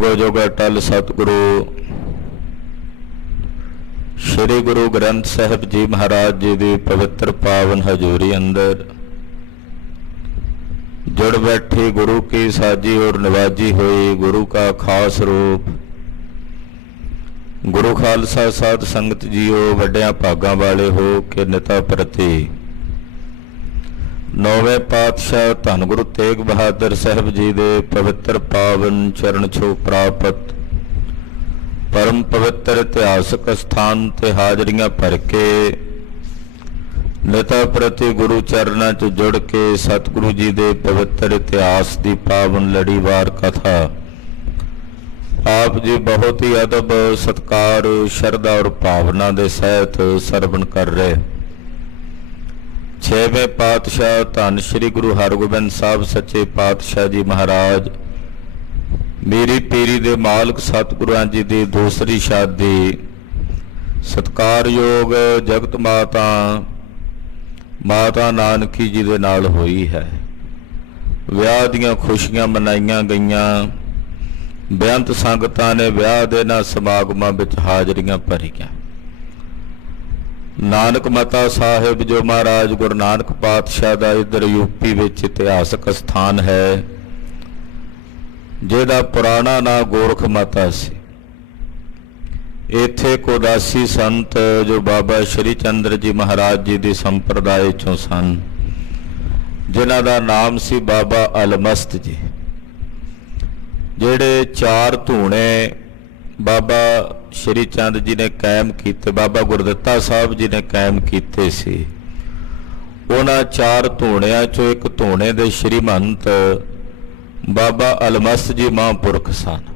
जुगो जुग अटल सतगुरु श्री गुरु ग्रंथ साहिब जी महाराज जी की पवित्र पावन हजूरी अंदर जुड़ बैठी गुरु की साजी और नवाजी हुई गुरु का खास रूप गुरु खालसा साध संगत जीओ वड्डियां भागां वाले हो के निता प्रति नौवें पातशाह धन गुरु तेग बहादुर साहब जी के पवित्र पावन चरण छो प्राप्त परम पवित्र इतिहासक स्थान ते हाजरियां भर के निता प्रति गुरु चरणों च जुड़ के सतगुरु जी के पवित्र इतिहास की पावन लड़ीवार कथा आप जी बहुत ही अदब सत्कार श्रद्धा और भावना के सहित सरवण कर रहे। छेवें पातशाह धन श्री गुरु हरगोबिंद साहब सच्चे पातशाह जी महाराज मेरी पीरी दे मालक सतगुरुआं जी की दूसरी शादी सत्कारयोग जगत माता माता नानकी जी दे नाल होई है। विआह दीआं खुशियां मनाईयां गईयां। बेअंत संगतां ने विआह दे इन्हां समागमां विच हाजरियां भरीआं। नानक मता साहिब जो महाराज गुरु नानक पातशाह का इधर यूपी विच इतिहासक स्थान है जिहदा पुराना नाम गोरख माता सी। इत्थे कोदासी संत जो बाबा श्री चंद्र जी महाराज जी की संप्रदाय चों सन जिन्हां दा नाम सी बाबा अलमस्त जी। जिहड़े चार धूणे बाबा श्री चंद जी ने कायम किए बाबा गुरदित्ता साहब जी ने कायम किए सी। उन्हां चार धूणियां चों एक धूणे दे श्री महंत बाबा अलमस्त जी महापुरख सन।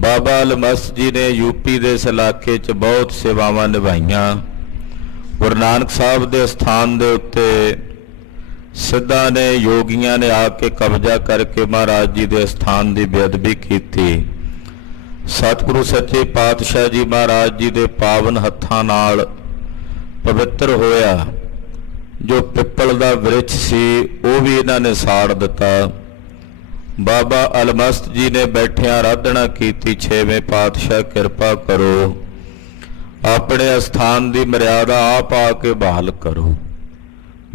बाबा अलमस्त जी ने यूपी दे इस इलाके च बहुत सेवावां निभाईयां। गुरु नानक साहब दे स्थान दे उत्ते सिद्धा ने योगियां ने आके कब्जा करके महाराज जी दे स्थान की बेअदबी की। सतगुरु सच्चे पातशाह जी महाराज जी दे पावन हत्थां नाल पवित्र होया जो पिपल दा वृक्ष सी वो भी इन्हां ने साड़ दिता। बाबा अलमस्त जी ने बैठिया आराधना की। छेवें पातशाह कृपा करो अपने स्थान की मर्यादा आप आके बहाल करो।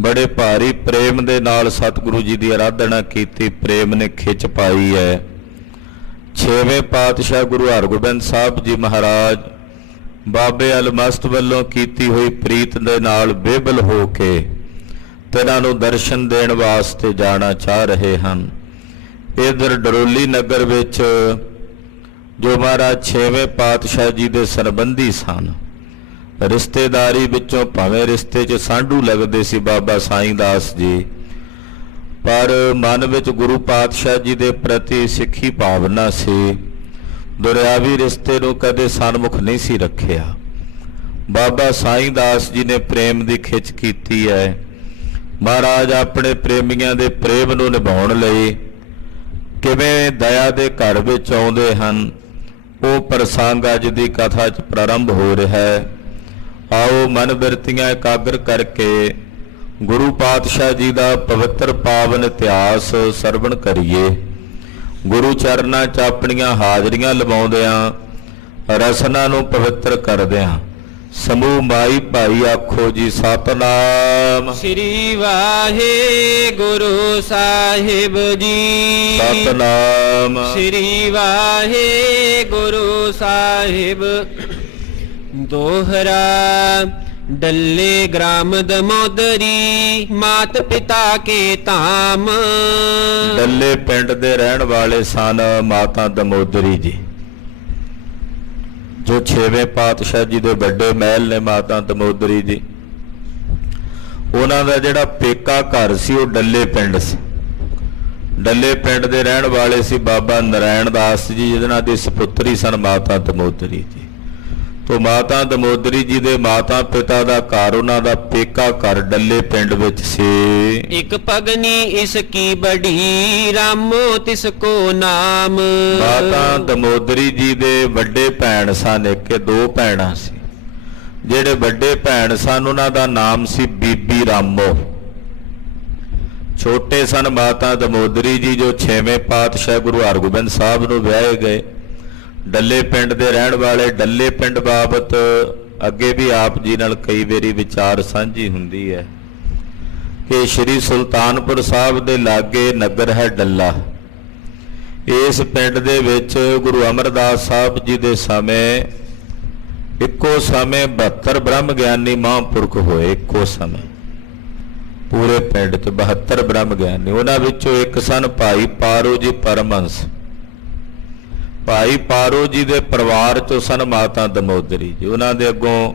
बड़े भारी प्रेम दे नाल सतगुरु जी की आराधना की। प्रेम ने खिच पाई है। छेवें पातशाह गुरु हरगोबिंद साहब जी महाराज बाबे अलमस्त वालों कीती हुई प्रीत दे नाल बेबल हो के तिन्हां नूं दर्शन देण वास्ते जाना चाह रहे हैं। इधर डरोली नगर विच जो महाराज छेवें पातशाह जी दे संबंधी सन रिश्तेदारी विचों भावें रिश्ते च सांढू लगदे सी बाबा साईं दास जी पर मन विच गुरु पातशाह जी दे प्रति सिੱਖੀ भावना सी। दुरियावी रिश्ते नूं कदे सन्मुख नहीं सी रखिया। बाबा साईं दास जी ने प्रेम की खिच की है। महाराज अपने प्रेमियां दे प्रेम नूं निभाउण लई किवें दया दे घर विच आउंदे हन वो प्रसंग अज दी कथा च प्रारंभ हो रहा है। आओ मन बिरतियां एकाग्र करके गुरु पातशाह जी का पवित्र पावन इतिहास सरवण करिए। गुरु चरणों च अपनियां हाजरियां लवाउंदियां रसना नूं पवित्र करदियां समूह माई भाई आखो जी सतनाम श्री वाहे गुरु साहिब जी। सतनाम श्री वाहे गुरु साहिब। दोहरा डल्ले ग्राम दमोदरी मात पिता के धाम। डल्ले पिंड दे रहण वाले सन माता दमोदरी जी जो छेवें पातशाह जी दे बड़े महल ने माता दमोदरी जी। उन्हां दा जिहड़ा पेका घर सी वो डल्ले पिंड सी। डल्ले पिंड दे रहण वाले सी बाबा नारायण दास जी जिन्हां दी सपुत्री सन माता दमोदरी जी। तो माता दमोदरी जी दे माता पिता दा घर उन्हां दा पेका घर डल्ले पिंड विच सी। एक पगनी इसकी बड़ी रामो तिसको नाम। माता दमोदरी जी दे वड्डे भैण सन एक दो भैणां सी। जिहड़े वड्डे भैण सन उन्हां दा नाम सी बीबी रामो। ਛੋਟੇ ਸਨ ਮਾਤਾ ਦਮੋਦਰੀ ਜੀ ਜੋ 6ਵੇਂ ਪਾਤਸ਼ਾਹ ਗੁਰੂ ਹਰਗੋਬਿੰਦ ਸਾਹਿਬ ਨੂੰ ਵਿਆਹੇ ਗਏ। ਡੱਲੇ ਪਿੰਡ ਦੇ ਰਹਿਣ ਵਾਲੇ। ਡੱਲੇ ਪਿੰਡ ਬਾਬਤ ਅੱਗੇ ਵੀ ਆਪ ਜੀ ਨਾਲ ਕਈ ਵਾਰੀ ਵਿਚਾਰ ਸਾਂਝੀ ਹੁੰਦੀ ਹੈ ਕਿ ਸ਼੍ਰੀ ਸੁਲਤਾਨਪੁਰ ਸਾਹਿਬ ਦੇ ਲਾਗੇ ਨਗਰ ਹੈ ਡੱਲਾ। ਇਸ ਪਿੰਡ ਦੇ ਵਿੱਚ ਗੁਰੂ ਅਮਰਦਾਸ ਸਾਹਿਬ ਜੀ ਦੇ ਸਮੇਂ ਇੱਕੋ ਸਮੇਂ 72 ਬ੍ਰਹਮ ਗਿਆਨੀ ਮਹਾਂਪੁਰਖ ਹੋਏ। ਇੱਕੋ ਸਮੇਂ ਪੂਰੇ ਪਿੰਡ 'ਚ 72 ਬ੍ਰਹਮ ਗਿਆਨੀ। ਉਹਨਾਂ ਵਿੱਚੋਂ ਇੱਕ ਸਨ ਭਾਈ ਪਾਰੋ ਜੀ ਪਰਮਹੰਸ। ਭਾਈ ਪਾਰੋ ਜੀ ਦੇ ਪਰਿਵਾਰ 'ਚੋਂ ਸਨ ਮਾਤਾ ਦਮੋਦਰੀ ਜੀ। ਉਹਨਾਂ ਦੇ ਅੱਗੋਂ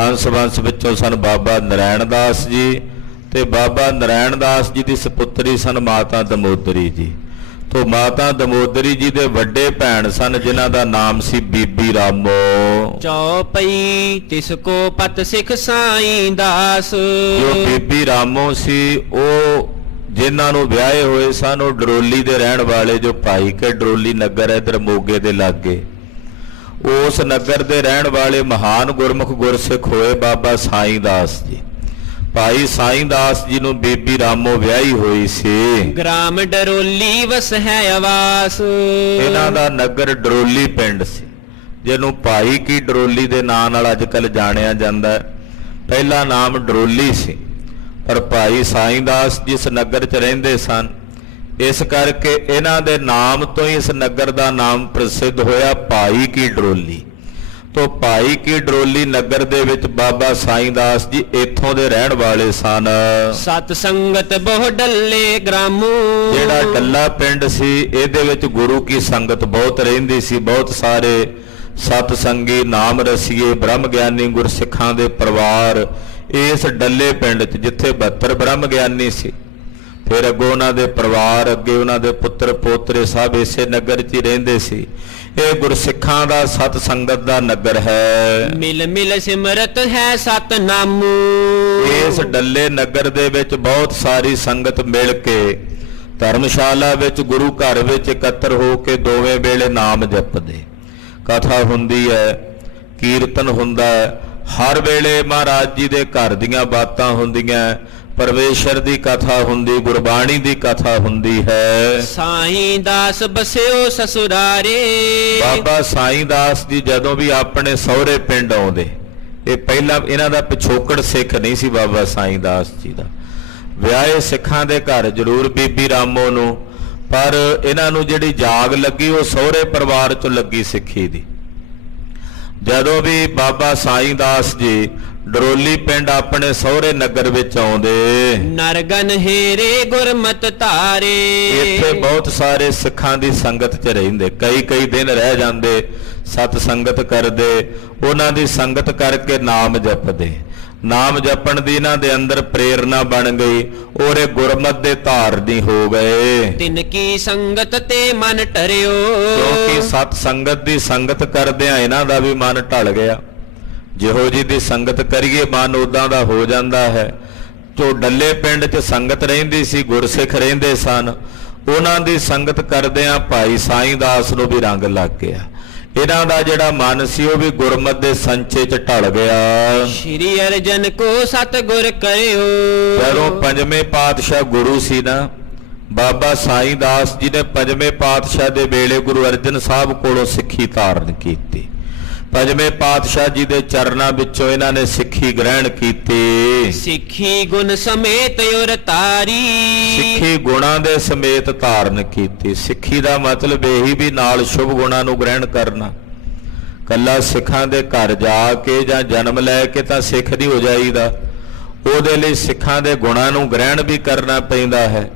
ਅੰਸ਼ ਵੰਸ਼ ਵਿੱਚੋਂ ਸਨ ਬਾਬਾ ਨਰਾਇਣ ਦਾਸ ਜੀ ਤੇ ਬਾਬਾ ਨਰਾਇਣ ਦਾਸ ਜੀ ਦੀ ਸੁਪੁੱਤਰੀ ਸਨ ਮਾਤਾ ਦਮੋਦਰੀ ਜੀ। ਤੋ ਮਾਤਾ ਦਮੋਦਰੀ ਜੀ ਦੇ ਵੱਡੇ ਭੈਣ ਸਨ ਜਿਨ੍ਹਾਂ ਦਾ ਨਾਮ ਸੀ ਬੀਬੀ ਰਾਮੋ। ਚੌਪਈ ਤਿਸ ਕੋ ਪਤ ਸਿੱਖ ਸਾਈਂ ਦਾਸ। ਜੋ ਬੀਬੀ ਰਾਮੋ ਸੀ ਉਹ ਜਿਨ੍ਹਾਂ ਨੂੰ ਵਿਆਹੇ ਹੋਏ ਸਨ ਉਹ ਡਰੋਲੀ ਦੇ ਰਹਿਣ ਵਾਲੇ, ਜੋ ਭਾਈ ਕੇ ਡਰੋਲੀ ਨਗਰ ਹੈ ਇੱਧਰ ਮੋਗੇ ਦੇ ਲਾਗੇ, ਉਸ ਨਗਰ ਦੇ ਰਹਿਣ ਵਾਲੇ ਮਹਾਨ ਗੁਰਮੁਖ ਗੁਰਸਿੱਖ ਹੋਏ ਬਾਬਾ ਸਾਈਂ ਦਾਸ ਜੀ। ਭਾਈ ਸਾਈਂ ਦਾਸ ਜੀ ਨੂੰ ਬੀਬੀ ਰਾਮੋ ਵਿਆਹੀ ਹੋਈ ਸੀ। ਗ੍ਰਾਮ ਡਰੋਲੀ ਵਸ ਹੈ ਆਵਾਸ। ਇਹਨਾਂ ਦਾ ਨਗਰ ਡਰੋਲੀ ਪਿੰਡ ਸੀ, ਜਿਹਨੂੰ ਭਾਈ ਕੀ ਡਰੋਲੀ ਦੇ ਨਾਂ ਨਾਲ ਅੱਜ ਕੱਲ੍ਹ ਜਾਣਿਆ ਜਾਂਦਾ ਹੈ। ਪਹਿਲਾ ਨਾਮ ਡਰੋਲੀ ਸੀ, ਪਰ ਭਾਈ ਸਾਈਂ ਦਾਸ ਜਿਸ ਨਗਰ 'ਚ ਰਹਿੰਦੇ ਸਨ ਇਸ ਕਰਕੇ ਇਹਨਾਂ ਦੇ ਨਾਮ ਤੋਂ ਹੀ ਇਸ ਨਗਰ ਦਾ ਨਾਮ ਪ੍ਰਸਿੱਧ ਹੋਇਆ ਭਾਈ ਕੀ ਡਰੋਲੀ। ਤੋ ਭਾਈ ਕੀ ਡਰੋਲੀ ਨਗਰ ਦੇ ਵਿੱਚ ਬਾਬਾ ਸਾਈਂ ਦਾਸ ਜੀ ਇੱਥੋਂ ਦੇ ਰਹਿਣ ਵਾਲੇ ਸਨ। ਸਤ ਸੰਗਤ ਬਹੁ ਡੱਲੇ ਗ੍ਰਾਮੂ। ਜਿਹੜਾ ਡੱਲਾ ਪਿੰਡ ਸੀ ਇਹਦੇ ਵਿੱਚ ਗੁਰੂ ਕੀ ਸੰਗਤ ਬਹੁਤ ਰਹਿੰਦੀ ਸੀ। ਬਹੁਤ ਸਾਰੇ ਸਤ ਸੰਗੀ ਨਾਮ ਰਸੀਏ ਬ੍ਰਹਮ ਗਿਆਨੀ ਗੁਰਸਿੱਖਾਂ ਦੇ ਪਰਿਵਾਰ ਇਸ ਡੱਲੇ ਪਿੰਡ 'ਚ, ਜਿੱਥੇ 72 ਬ੍ਰਹਮ ਗਿਆਨੀ ਸੀ। ਫਿਰ ਅੱਗੋਂ ਉਹਨਾਂ ਦੇ ਪਰਿਵਾਰ, ਅੱਗੇ ਉਹਨਾਂ ਦੇ ਪੁੱਤਰ ਪੋਤਰੇ ਸਭ ਇਸੇ ਨਗਰ 'ਚ ਹੀ ਰਹਿੰਦੇ ਸੀ। ਇਹ ਗੁਰਸਿੱਖਾਂ ਦਾ ਸਤ ਸੰਗਤ ਦਾ ਨਗਰ ਹੈ। ਮਿਲ ਮਿਲ ਸਿਮਰਤ ਹੈ ਸਤਨਾਮੂ। ਇਸ ਡੱਲੇ ਨਗਰ ਦੇ ਵਿੱਚ ਬਹੁਤ ਸਾਰੀ ਸੰਗਤ ਮਿਲ ਕੇ ਧਰਮਸ਼ਾਲਾ ਵਿੱਚ ਗੁਰੂ ਘਰ ਵਿੱਚ ਇਕੱਤਰ ਹੋ ਕੇ ਦੋਵੇਂ ਵੇਲੇ ਨਾਮ ਜਪਦੇ। ਕਥਾ ਹੁੰਦੀ ਹੈ, ਕੀਰਤਨ ਹੁੰਦਾ ਹੈ। ਹਰ ਵੇਲੇ ਮਹਾਰਾਜ ਜੀ ਦੇ ਘਰ ਦੀਆਂ ਬਾਤਾਂ ਹੁੰਦੀਆਂ, ਪਰਮੇਸ਼ਰ ਦੀ ਕਥਾ ਹੁੰਦੀ, ਗੁਰਬਾਣੀ ਦੀ ਕਥਾ ਹੁੰਦੀ ਹੈ। ਸਾਈਂ ਦਾਸ ਬਸਿਓ ਸਸੁਰਾਰੇ। ਬਾਬਾ ਸਾਈਂ ਦਾਸ ਜੀ ਜਦੋਂ ਵੀ ਆਪਣੇ ਸਹੁਰੇ ਪਿੰਡ ਆਉਂਦੇ, ਇਹ ਪਹਿਲਾਂ ਇਹਨਾਂ ਦਾ ਪਿਛੋਕੜ ਸਿੱਖ ਨਹੀਂ ਸੀ ਬਾਬਾ ਸਾਈਂ ਦਾਸ ਜੀ ਦਾ। ਵਿਆਹੇ ਸਿੱਖਾਂ ਦੇ ਘਰ ਜ਼ਰੂਰ ਬੀਬੀ ਰਾਮੋ ਨੂੰ, ਪਰ ਇਹਨਾਂ ਨੂੰ ਜਿਹੜੀ ਜਾਗ ਲੱਗੀ ਉਹ ਸਹੁਰੇ ਪਰਿਵਾਰ 'ਚੋਂ ਲੱਗੀ ਸਿੱਖੀ ਦੀ। ਜਦੋਂ ਵੀ ਬਾਬਾ ਸਾਈਂ ਦਾਸ ਜੀ ਡਰੋਲੀ ਪਿੰਡ ਆਪਣੇ ਸਹੁਰੇ ਨਗਰ ਵਿੱਚ ਆਉਂਦੇ, ਨਰਗਨ ਹੇਰੇ ਗੁਰਮਤ ਧਾਰੇ। ਇੱਥੇ ਬਹੁਤ ਸਾਰੇ ਸਿੱਖਾਂ ਦੀ ਸੰਗਤ 'ਚ ਰਹਿੰਦੇ, ਕਈ ਦਿਨ ਰਹਿ ਜਾਂਦੇ, ਸਤ ਸੰਗਤ ਕਰਦੇ, ਉਹਨਾਂ ਦੀ ਸੰਗਤ ਕਰਕੇ ਨਾਮ ਜਪਦੇ। ਨਾਮ ਜਪਣ ਦੀ ਇਹਨਾਂ ਦੇ ਅੰਦਰ ਪ੍ਰੇਰਨਾ ਬਣ ਗਈ ਔਰ ਇਹ ਗੁਰਮਤ ਦੇ ਧਾਰਨੀ ਹੋ ਗਏ। ਤਿਨ ਕੀ ਸੰਗਤ ਤੇ ਮਨ ਟਰਿਓ। ਕਿਉਂਕਿ ਸਤ ਸੰਗਤ ਦੀ ਸੰਗਤ ਕਰਦਿਆਂ ਇਹਨਾਂ ਦਾ ਵੀ ਮਨ ਢਲ ਗਿਆ। ਜਿਹੋ ਜੀ ਦੀ ਸੰਗਤ ਕਰੀਏ ਮਨ ਉਦਾਂ ਦਾ ਹੋ ਜਾਂਦਾ ਹੈ। ਜੋ ਡੱਲੇ ਪਿੰਡ 'ਚ ਸੰਗਤ ਰਹਿੰਦੀ ਸੀ, ਗੁਰਸਿੱਖ ਰਹਿੰਦੇ ਸਨ, ਉਹਨਾਂ ਦੀ ਸੰਗਤ ਕਰਦਿਆਂ ਭਾਈ ਸਾਈਂ ਦਾਸ ਨੂੰ ਵੀ ਰੰਗ ਲੱਗ ਗਿਆ। ਇਹਨਾਂ ਦਾ ਜਿਹੜਾ ਮਨ ਸੀ ਉਹ ਵੀ ਗੁਰਮਤ ਦੇ ਸੰਚੇ 'ਚ ਢਲ ਗਿਆ। ਸ਼੍ਰੀ ਅਰਜਨ ਕੋ ਸਤਿਗੁਰ ਕਰਿਓ। ਜਦੋਂ ਪੰਜਵੇਂ ਪਾਤਸ਼ਾਹ ਗੁਰੂ ਸੀ ਨਾ, ਬਾਬਾ ਸਾਈਂ ਦਾਸ ਜੀ ਨੇ ਪੰਜਵੇਂ ਪਾਤਸ਼ਾਹ ਦੇ ਵੇਲੇ ਗੁਰੂ ਅਰਜਨ ਸਾਹਿਬ ਕੋਲੋਂ ਸਿੱਖੀ ਧਾਰਨ ਕੀਤੀ। ਪੰਜਵੇਂ ਪਾਤਸ਼ਾਹ ਜੀ ਦੇ ਚਰਨਾਂ ਵਿੱਚੋਂ ਇਹਨਾਂ ਨੇ ਸਿੱਖੀ ਗ੍ਰਹਿਣ ਕੀਤੀ। ਸਿੱਖੀ ਗੁਣ ਸਮੇਤ ਉਰ ਤਾਰੀ। ਸਿੱਖੀ ਗੁਣਾਂ ਦੇ ਸਮੇਤ ਧਾਰਨ ਕੀਤੀ। ਸਿੱਖੀ ਦਾ ਮਤਲਬ ਇਹੀ ਵੀ ਨਾਲ ਸ਼ੁਭ ਗੁਣਾਂ ਨੂੰ ਗ੍ਰਹਿਣ ਕਰਨਾ। ਕੱਲਾ ਸਿੱਖਾਂ ਦੇ ਘਰ ਜਾ ਕੇ ਜਾਂ ਜਨਮ ਲੈ ਕੇ ਤਾਂ ਸਿੱਖ ਨਹੀਂ ਹੋ ਜਾਈਦਾ, ਉਹਦੇ ਲਈ ਸਿੱਖਾਂ ਦੇ ਗੁਣਾਂ ਨੂੰ ਗ੍ਰਹਿਣ ਵੀ ਕਰਨਾ ਪੈਂਦਾ ਹੈ।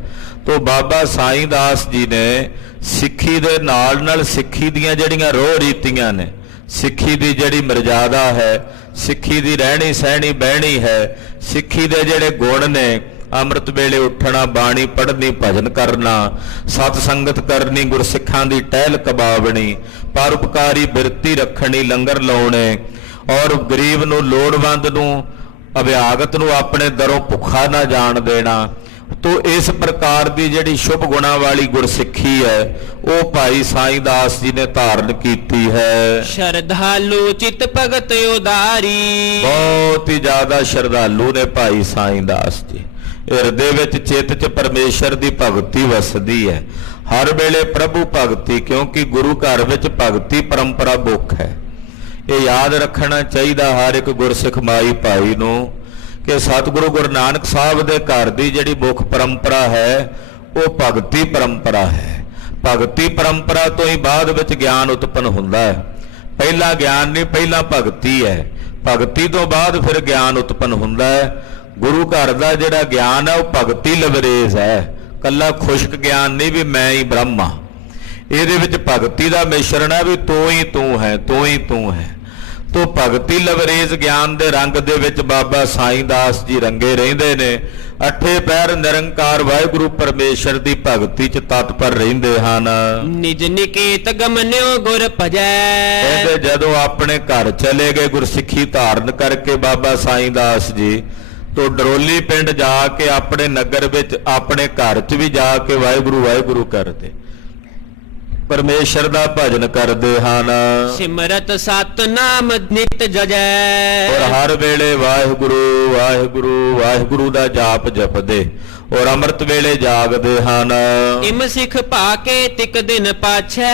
ਤੋ ਬਾਬਾ ਸਾਈਂ ਦਾਸ ਜੀ ਨੇ ਸਿੱਖੀ ਦੇ ਨਾਲ ਨਾਲ ਸਿੱਖੀ ਦੀਆਂ ਜਿਹੜੀਆਂ ਰੋਹ ਰੀਤੀਆਂ ਨੇ, ਸਿੱਖੀ ਦੀ ਜਿਹੜੀ ਮਰਜ਼ਾਦਾ ਹੈ, ਸਿੱਖੀ ਦੀ ਰਹਿਣੀ ਸਹਿਣੀ ਬਹਿਣੀ ਹੈ, ਸਿੱਖੀ ਦੇ ਜਿਹੜੇ ਗੁਣ ਨੇ, ਅੰਮ੍ਰਿਤ ਵੇਲੇ ਉੱਠਣਾ, ਬਾਣੀ ਪੜ੍ਹਨੀ, ਭਜਨ ਕਰਨਾ, ਸਤ ਸੰਗਤ ਕਰਨੀ, ਗੁਰਸਿੱਖਾਂ ਦੀ ਟਹਿਲ ਕਬਾਵਣੀ, ਪਰਉਪਕਾਰੀ ਬਿਰਤੀ ਰੱਖਣੀ, ਲੰਗਰ ਲਾਉਣੇ ਔਰ ਗਰੀਬ ਨੂੰ, ਲੋੜਵੰਦ ਨੂੰ, ਅਭਿਆਗਤ ਨੂੰ ਆਪਣੇ ਦਰੋਂ ਭੁੱਖਾ ਨਾ ਜਾਣ ਦੇਣਾ। ਤੋ ਇਸ ਪ੍ਰਕਾਰ ਦੀ ਜਿਹੜੀ ਸ਼ੁਭ ਗੁਣਾਂ ਵਾਲੀ ਗੁਰਸਿੱਖੀ ਹੈ ਉਹ ਭਾਈ ਸਾਈਂ ਦਾਸ ਜੀ ਨੇ ਧਾਰਨ ਕੀਤੀ ਹੈ। ਸ਼ਰਧਾਲੂ ਚਿਤ ਭਗਤ ਉਦਾਰੀ। ਬਹੁਤ ਹੀ ਜ਼ਿਆਦਾ ਸ਼ਰਧਾਲੂ ਨੇ ਭਾਈ ਸਾਈਂ ਦਾਸ ਜੀ। ਹਿਰਦੇ ਵਿੱਚ ਚਿੱਤ 'ਚ ਪਰਮੇਸ਼ਰ ਦੀ ਭਗਤੀ ਵਸਦੀ ਹੈ। ਹਰ ਵੇਲੇ ਪ੍ਰਭੂ ਭਗਤੀ, ਕਿਉਂਕਿ ਗੁਰੂ ਘਰ ਵਿੱਚ ਭਗਤੀ ਪਰੰਪਰਾ ਮੁੱਖ ਹੈ। ਇਹ ਯਾਦ ਰੱਖਣਾ ਚਾਹੀਦਾ ਹਰ ਇੱਕ ਗੁਰਸਿੱਖ ਮਾਈ ਭਾਈ ਨੂੰ ਕਿ ਸਤਿਗੁਰੂ ਗੁਰੂ ਨਾਨਕ ਸਾਹਿਬ ਦੇ ਘਰ ਦੀ ਜਿਹੜੀ ਮੁੱਖ ਪਰੰਪਰਾ ਹੈ ਉਹ ਭਗਤੀ ਪਰੰਪਰਾ ਹੈ। ਭਗਤੀ ਪਰੰਪਰਾ ਤੋਂ ਹੀ ਬਾਅਦ ਵਿੱਚ ਗਿਆਨ ਉਤਪੰਨ ਹੁੰਦਾ ਹੈ। ਪਹਿਲਾਂ ਗਿਆਨ ਨਹੀਂ, ਪਹਿਲਾਂ ਭਗਤੀ ਹੈ। ਭਗਤੀ ਤੋਂ ਬਾਅਦ ਫਿਰ ਗਿਆਨ ਉਤਪੰਨ ਹੁੰਦਾ ਹੈ। ਗੁਰੂ ਘਰ ਦਾ ਜਿਹੜਾ ਗਿਆਨ ਹੈ ਉਹ ਭਗਤੀ ਲਵਰੇਜ਼ ਹੈ, ਕੱਲਾ ਖੁਸ਼ਕ ਗਿਆਨ ਨਹੀਂ ਵੀ ਮੈਂ ਹੀ ਬ੍ਰਹਮ ਹਾਂ। ਇਹਦੇ ਵਿੱਚ ਭਗਤੀ ਦਾ ਮਿਸ਼ਰਣ ਹੈ ਵੀ ਤੂੰ ਹੀ ਤੂੰ ਹੈ, ਤੂੰ ਹੀ ਤੂੰ ਹੈ। ਤੋ ਭਗਤੀ ਲਵਰੇਜ਼ ਗਿਆਨ ਦੇ ਰੰਗ ਦੇ ਵਿੱਚ ਬਾਬਾ ਸਾਈਂ ਦਾਸ ਜੀ ਰੰਗੇ ਰਹਿੰਦੇ ਨੇ। ਅੱਠੇ ਪੈਰ ਨਿਰੰਕਾਰ ਵਾਹਿਗੁਰੂ ਪਰਮੇਸ਼ਰ ਦੀ ਭਗਤੀ 'ਚ ਤਤਪਰ ਰਹਿੰਦੇ ਹਨ। ਨਿਜ ਨਿਕੇਤ ਗਮਨਿਓ ਗੁਰ ਭਜੈ। ਕਹਿੰਦੇ ਜਦੋਂ ਆਪਣੇ ਘਰ ਚਲੇ ਗਏ ਗੁਰਸਿੱਖੀ ਧਾਰਨ ਕਰਕੇ ਬਾਬਾ ਸਾਈਂ ਦਾਸ ਜੀ, ਤੋ ਡਰੋਲੀ ਪਿੰਡ ਜਾ ਕੇ ਆਪਣੇ ਨਗਰ ਵਿੱਚ ਆਪਣੇ ਘਰ 'ਚ ਵੀ ਜਾ ਕੇ ਵਾਹਿਗੁਰੂ ਵਾਹਿਗੁਰੂ ਕਰਦੇ, ਪਰਮੇਸ਼ਰ ਦਾ ਭਜਨ ਕਰਦੇ ਹਨ। ਸਿਮਰਤ ਸਤਨਾਮ ਨਿਤ ਜਜੈ। ਔਰ ਹਰ ਵੇਲੇ ਵਾਹਿਗੁਰੂ ਵਾਹਿਗੁਰੂ ਵਾਹਿਗੁਰੂ ਦਾ ਜਾਪ ਜਪਦੇ ਔਰ ਅੰਮ੍ਰਿਤ ਵੇਲੇ ਜਾਗਦੇ ਹਨ। ਇਮ ਸਿੱਖ ਪਾ ਕੇ ਤਿਕ ਦਿਨ ਪਾਛੈ।